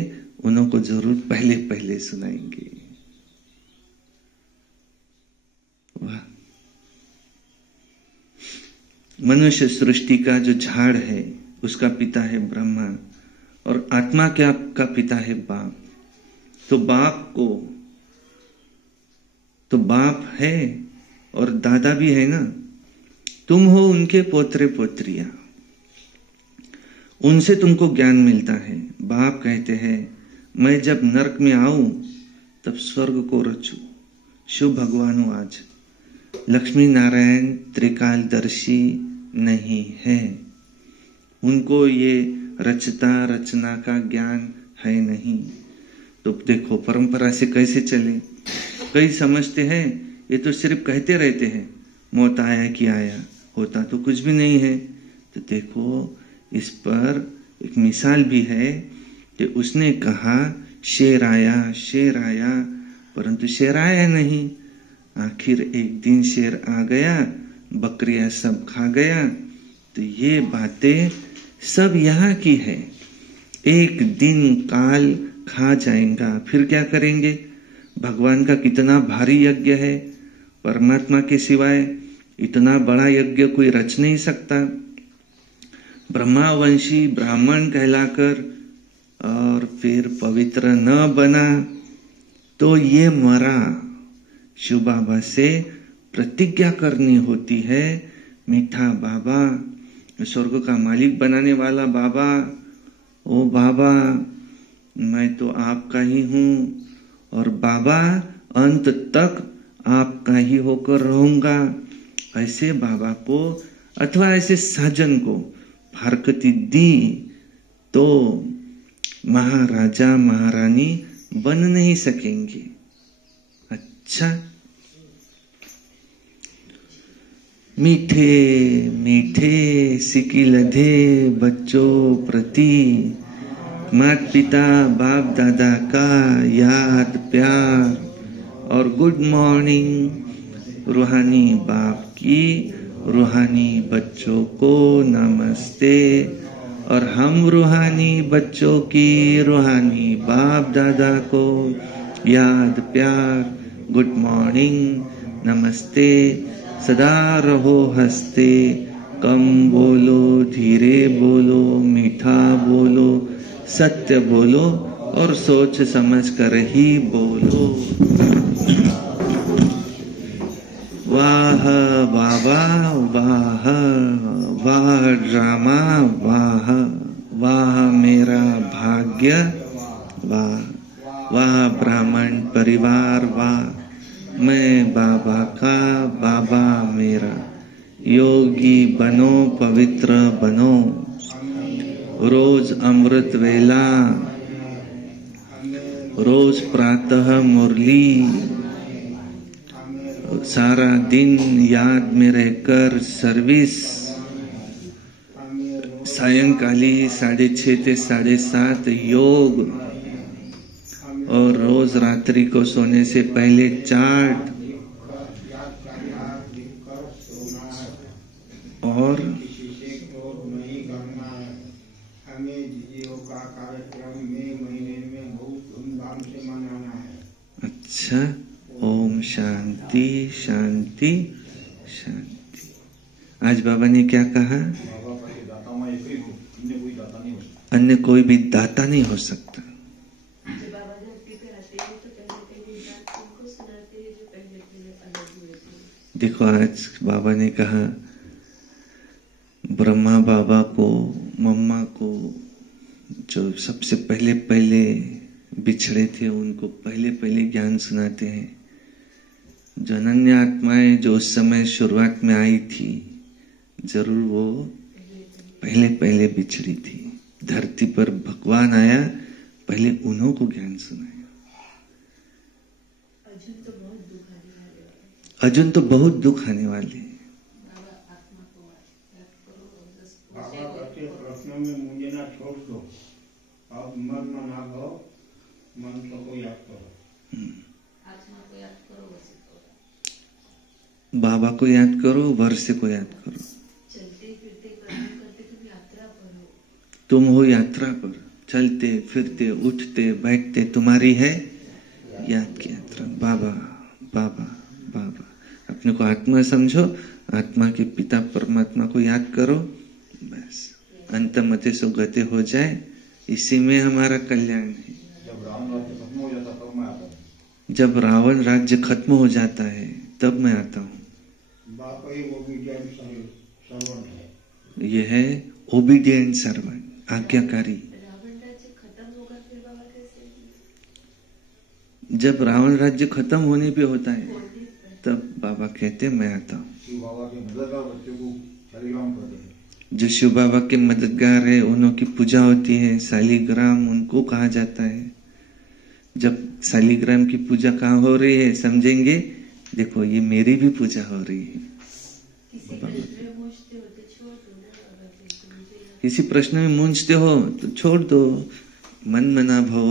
उनको जरूर पहले पहले सुनाएंगे। वाह! मनुष्य सृष्टि का जो झाड़ है उसका पिता है ब्रह्मा और आत्मा का पिता है बाप। तो बाप है और दादा भी है ना। तुम हो उनके पोतरे पोत्रियां, उनसे तुमको ज्ञान मिलता है। बाप कहते हैं मैं जब नरक में आऊं तब स्वर्ग को रचूं। शिव भगवान आज लक्ष्मी नारायण त्रिकालदर्शी नहीं है, उनको ये रचना का ज्ञान है नहीं। तो देखो परंपरा से कैसे चले। कई समझते हैं ये तो सिर्फ कहते रहते हैं, मौत आया कि आया, होता तो कुछ भी नहीं है। तो देखो इस पर एक मिसाल भी है कि उसने कहा शेर आया, परंतु शेर आया नहीं। आखिर एक दिन शेर आ गया, बकरियां सब खा गया। तो ये बातें सब यहाँ की है। एक दिन काल खा जाएगा, फिर क्या करेंगे? भगवान का कितना भारी यज्ञ है, परमात्मा के सिवाय इतना बड़ा यज्ञ कोई रच नहीं सकता। ब्रह्मावंशी ब्राह्मण कहलाकर और फिर पवित्र न बना तो ये मरा। शिव बाबा से प्रतिज्ञा करनी होती है, मीठा बाबा, स्वर्ग का मालिक बनाने वाला बाबा, ओ बाबा मैं तो आपका ही हूँ और बाबा अंत तक आपका ही होकर रहूंगा। ऐसे बाबा को अथवा ऐसे साजन को फारकती दी तो महाराजा महारानी बन नहीं सकेंगे। अच्छा, मीठे मीठे सिकी लधे बच्चों प्रति माता पिता बाप दादा का याद प्यार और गुड मॉर्निंग। रूहानी बाप की रूहानी बच्चों को नमस्ते और हम रूहानी बच्चों की रूहानी बाप दादा को याद प्यार, गुड मॉर्निंग, नमस्ते। सदा रहो हंसते, कम बोलो, धीरे बोलो, मीठा बोलो, सत्य बोलो और सोच समझ कर ही बोलो। वाह बाबा वाह, वाह ड्रामा वाह, वाह मेरा भाग्य वाह, वाह ब्राह्मण परिवार वाह, मैं बाबा का बाबा मेरा। योगी बनो पवित्र बनो, रोज अमृत वेला, रोज प्रातः मुरली, सारा दिन याद में रहकर सर्विस, सायंकाली 6:30 से 7:30 योग और रोज रात्रि को सोने से पहले चाट और में दीदियों का कार्यक्रम मई महीने में बहुत धूमधाम से मनाना है। अच्छा, ओम शांति शांति शांति। आज बाबा ने क्या कहा? बाबा पहले दाता में एक ही हो, अन्य कोई दाता नहीं हो सकता। अन्य कोई भी दाता नहीं हो सकता। देखो आज बाबा ने कहा ब्रह्मा बाबा को, मम्मा को, जो सबसे पहले पहले बिछड़े थे उनको पहले पहले ज्ञान सुनाते हैं। जो अनन्य आत्माएं जो उस समय शुरुआत में आई थी, जरूर वो पहले पहले बिछड़ी थी। धरती पर भगवान आया, पहले उन्हों को ज्ञान सुनाया। अर्जुन तो बहुत दुख आने वाले हैं। बाबा कहते प्रश्नों में मुझे ना छोड़ दो, अब मन में ना गो, मन को याद करो। बाबा को याद करो, वर्ष को याद करो। चलते फिरते कर्म करते तुम यात्रा पर हो। तुम हो यात्रा पर, चलते फिरते उठते बैठते तुम्हारी है याद की यात्रा। बाबा बाबा बाबा, अपने को आत्मा समझो, आत्मा के पिता परमात्मा को याद करो, बस अंतमते सो गते हो जाए। इसी में हमारा कल्याण है। जब रावण राज्य खत्म हो जाता है तब मैं आता हूँ। बापा ही ओबीडिएंट सर्वेंट है। यह है ओबीडिएंट सर्वेंट, आज्ञाकारी। रावण राज्य खत्म होगा फिर बाबा कैसे? जब रावण राज्य खत्म होने पे होता है तब बाबा कहते मैं आता हूँ। बाबा के मददगार बच्चों को शालिग्राम करते हैं। जो शिव बाबा के मददगार है उन्हों की पूजा होती है, शालिग्राम उनको कहा जाता है। जब शालिग्राम की पूजा कहाँ हो रही है समझेंगे। देखो ये मेरी भी पूजा हो रही है। किसी प्रश्न में मूंझते हो तो छोड़ दो, मन मना भव।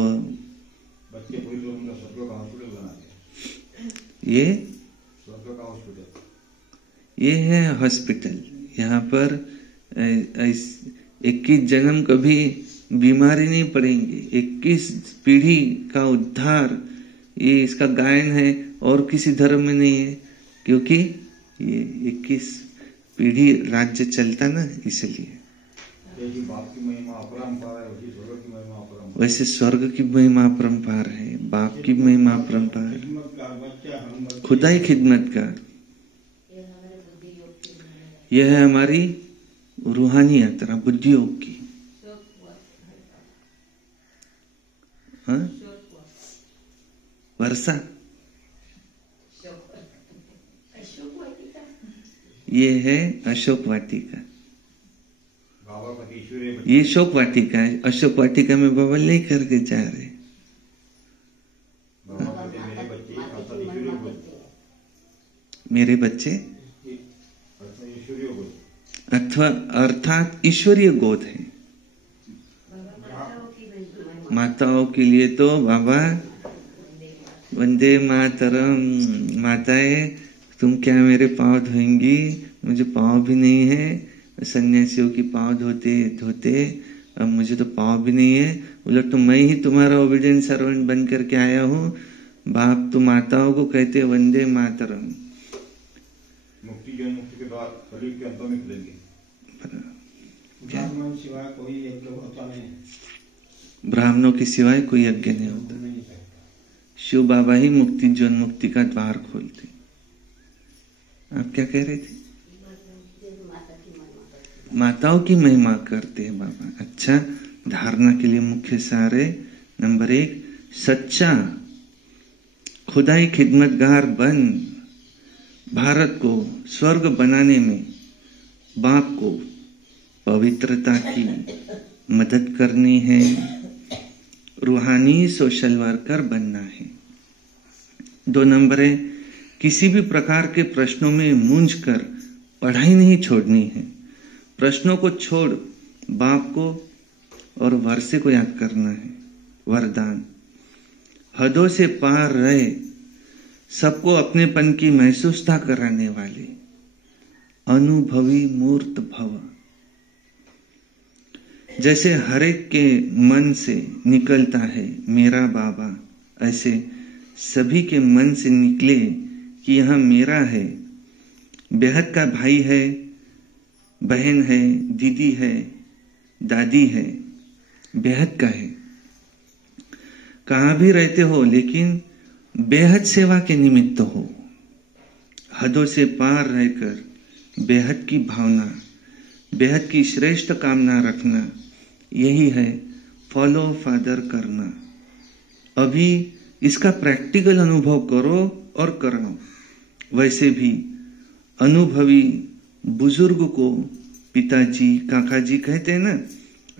बच्चे कोई तो उनका स्वर्ग का हॉस्पिटल बनाते हैं। ये स्वर्ग का हॉस्पिटल, ये है हॉस्पिटल। यहाँ पर 21 जन्म कभी बीमारी नहीं पड़ेंगे। 21 पीढ़ी का उद्धार, ये इसका गायन है और किसी धर्म में नहीं है, क्योंकि ये 21 पीढ़ी राज्य चलता ना, इसलिए। जैसी बाप की महिमा अपरंपार है, वैसी स्वर्ग की महिमा अपरंपार। वैसे स्वर्ग की महिमा अपरंपार है, बाप की महिमा अपरंपार। खुदा ही खिदमतगार। यह है हमारी रूहानी यात्रा, बुद्धि योग की। हाँ? वर्षा, ये है अशोक वाटिका। ये शोक वाटिका है। अशोक वाटिका में बाबा ले करके जा रहे। मेरे बच्चे अथवा अर्थात ईश्वरीय गोद है। माताओं के लिए तो बाबा वंदे मातरम। माताएं तुम क्या मेरे पाँव धोएंगी? मुझे पाँव भी नहीं है। सन्यासियों की पाँव धोते धोते अब मुझे तो पाँव भी नहीं है। उलट तो मैं ही तुम्हारा ओबीडिएंट सर्वेंट बन करके आया हूँ। बाप तो माताओं को कहते वंदे मातरम। मुक्ति जन मुक्ति के बाद शरीर के अंत में खुलेंगे। ब्राह्मण सिवाय कोई यज्ञ होता नहीं। ब्राह्मणों के सिवाय कोई यज्ञ नहीं होता। शिव बाबा ही मुक्ति जन मुक्ति का द्वार खोलते। आप क्या कह रहे थे? माताओं की महिमा करते हैं बाबा। अच्छा, धारणा के लिए मुख्य सारे नंबर 1, सच्चा खुदाई खिदमतगार बन। भारत को स्वर्ग बनाने में बाप को पवित्रता की मदद करनी है। रूहानी सोशल वर्कर बनना है। 2 नंबर है, किसी भी प्रकार के प्रश्नों में मूंझ कर पढ़ाई नहीं छोड़नी है। प्रश्नों को छोड़ बाप को और वर्षे को याद करना है। वरदान, हदों से पार रहे, सबको अपनेपन की महसूसता कराने वाले, अनुभवी मूर्त भव। जैसे हर एक के मन से निकलता है मेरा बाबा, ऐसे सभी के मन से निकले कि यह मेरा है, बेहद का भाई है, बहन है, दीदी है, दादी है, बेहद का है। कहाँ भी रहते हो लेकिन बेहद सेवा के निमित्त हो। हदों से पार रहकर बेहद की भावना, बेहद की श्रेष्ठ कामना रखना, यही है फॉलो फादर करना। अभी इसका प्रैक्टिकल अनुभव करो और कराओ। वैसे भी अनुभवी बुजुर्ग को पिताजी काकाजी कहते हैं ना,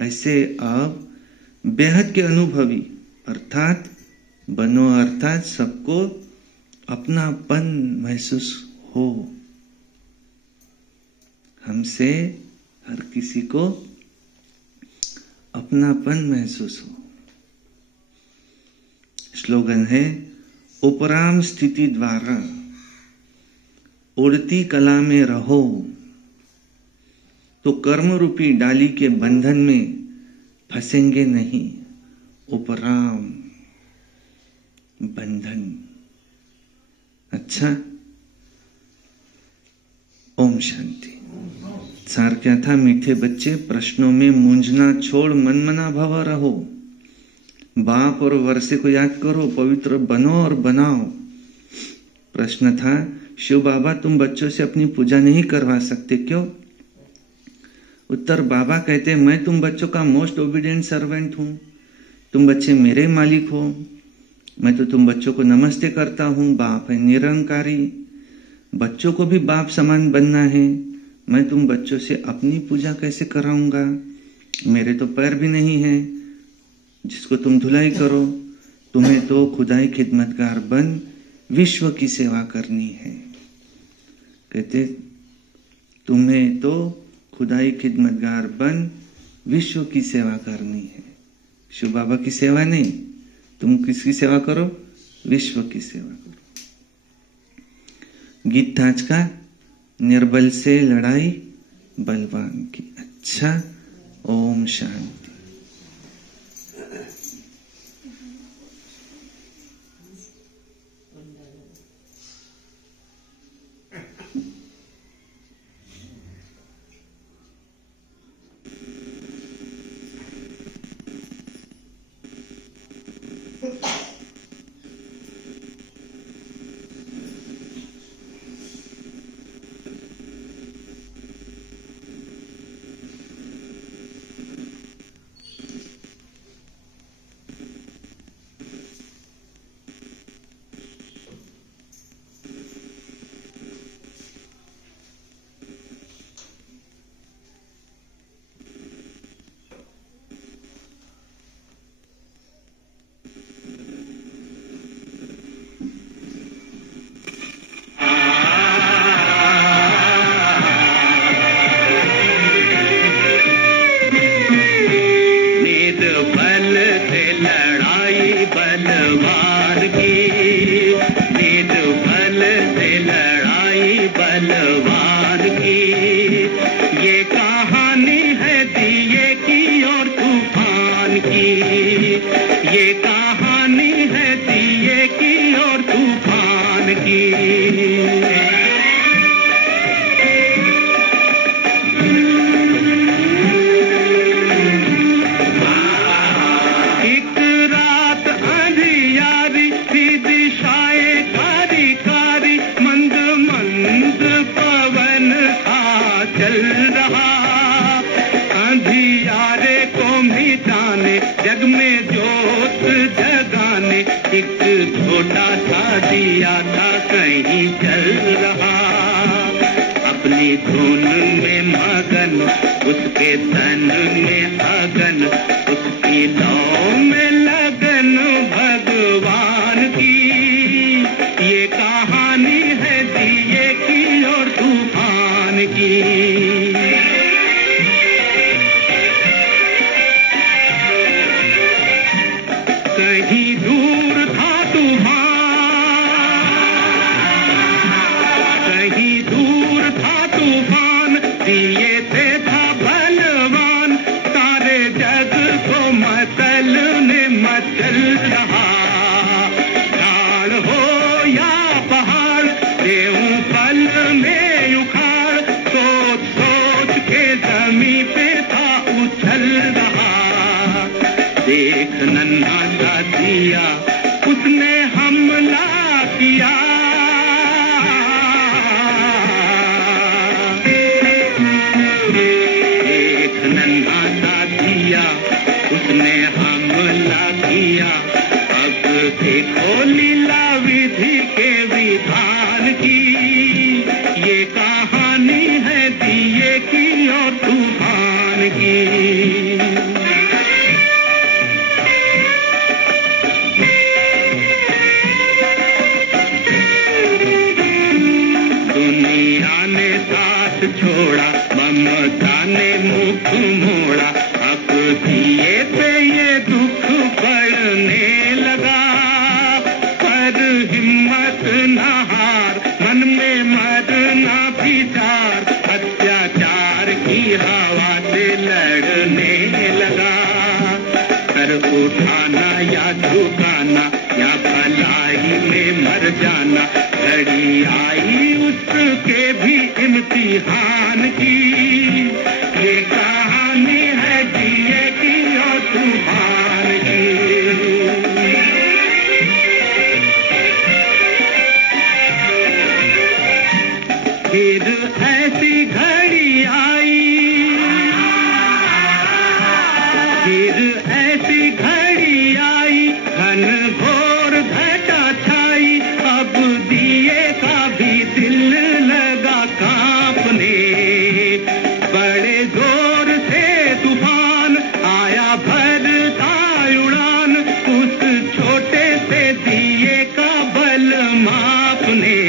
ऐसे आप बेहद के अनुभवी अर्थात बनो, अर्थात सबको अपनापन महसूस हो। हमसे हर किसी को अपनापन महसूस हो। स्लोगन है उपराम स्थिति द्वारा उड़ती कला में रहो, तो कर्म रूपी डाली के बंधन में फंसेंगे नहीं। उपराम बंधन। अच्छा, ओम शांति। सार क्या था? मीठे बच्चे, प्रश्नों में मूंझना छोड़ मनमना भव रहो। बाप और वर्षे को याद करो, पवित्र बनो और बनाओ। प्रश्न था, शिव बाबा तुम बच्चों से अपनी पूजा नहीं करवा सकते, क्यों? उत्तर, बाबा कहते मैं तुम बच्चों का मोस्ट ओबीडिएंट सर्वेंट हूं, तुम बच्चे मेरे मालिक हो, मैं तो तुम बच्चों को नमस्ते करता हूं। बाप है निरंकारी, बच्चों को भी बाप समान बनना है। मैं तुम बच्चों से अपनी पूजा कैसे कराऊंगा? मेरे तो पैर भी नहीं है जिसको तुम धुलाई करो। तुम्हें तो खुदाई खिदमतगार बन विश्व की सेवा करनी है। कहते तुम्हें तो खुदाई खिदमतगार बन विश्व की सेवा करनी है। शिव बाबा की सेवा नहीं, तुम किसकी सेवा करो? विश्व की सेवा करो। गीत था आज का, निर्बल से लड़ाई बलवान की। अच्छा, ओम शांति। मतल ने मचल रहा, झाड़ हो या पहाड़ देऊं पल में उखाड़, सोच सोच के जमी पे था उछल रहा। देख नन्हा सा दिया उसने हमला किया, देख नन्हा सा दिया उसने हमला किया। अब देखो लीला विधि के विधान की, ये कहानी है दिए की और तूफान की। दुनिया ने साथ छोड़ा, ममता ने मुख मोड़ा, अब दिए पे ये दुख बढ़ने लगा। पर हिम्मत न हार, मन में मरना भी चार, अत्याचार की हवा से लड़ने लगा। कर उठाना या झुकाना या भलाई में मर जाना, घड़ी आई उसके भी इम्तिहान की। ये कहानी है जिए की और तूफान की। फिर ऐसी घड़ी आई, फिर ऐसी घड़ी आई, घन घोर घटा छाई। अब दिए का भी दिल लगा कांपने, बड़े जोर से तूफान आया भरता उड़ान, उस छोटे से दिए का बल मापने।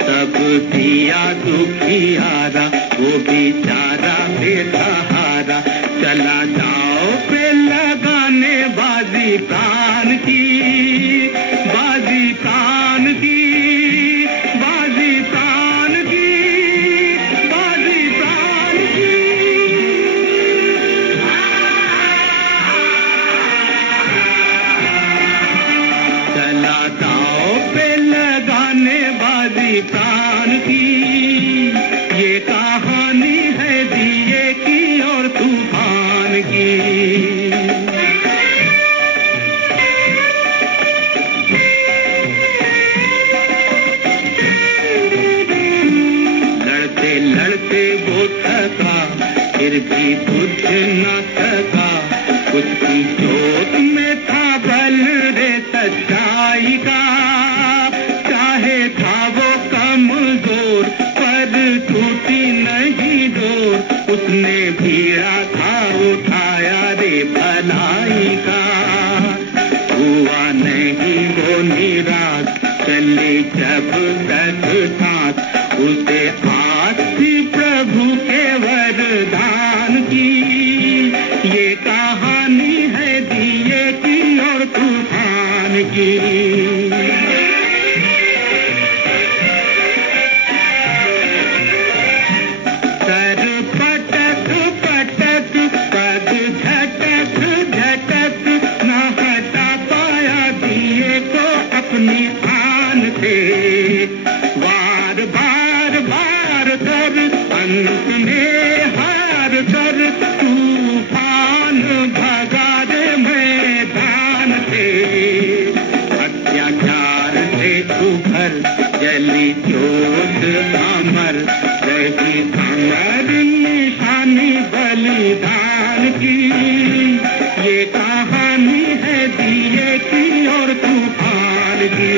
तब दिया दुखियारा वो बेचारा बेसहारा, चला जाओ पे लगाने बाजी प्राण की, बाजी प्राण की, बाजी प्राण की, बाजी प्राण की। चला जाओ पे लगाने बाजी प्राण की, ये कहानी है दिए की और तूफान की। लड़ते लड़ते वो थका, फिर भी बुझ न सका, कुछ जोत में था बल रे सच्चाई का। चाहे था वो कमजोर पर टूटी नहीं डोर, उसने भीड़ा था उठाया रे भलाई का। हुआ नहीं वो निराश, चले जब तक सांस, उसे आस थी प्रभु के वरदान की। ये कहानी है दिए की और तूफान की। सर पटक पटक पग झटक झटक, न हटा पाया दिए को अपनी आन से। वार बार बार कर अंत में हार कर, तूफान भगा दे मैदान से। अत्याचार से उभर जली जोत अमर, रही अमर निशानी बलिदान की। ये कहानी है दिए की और तूफान की।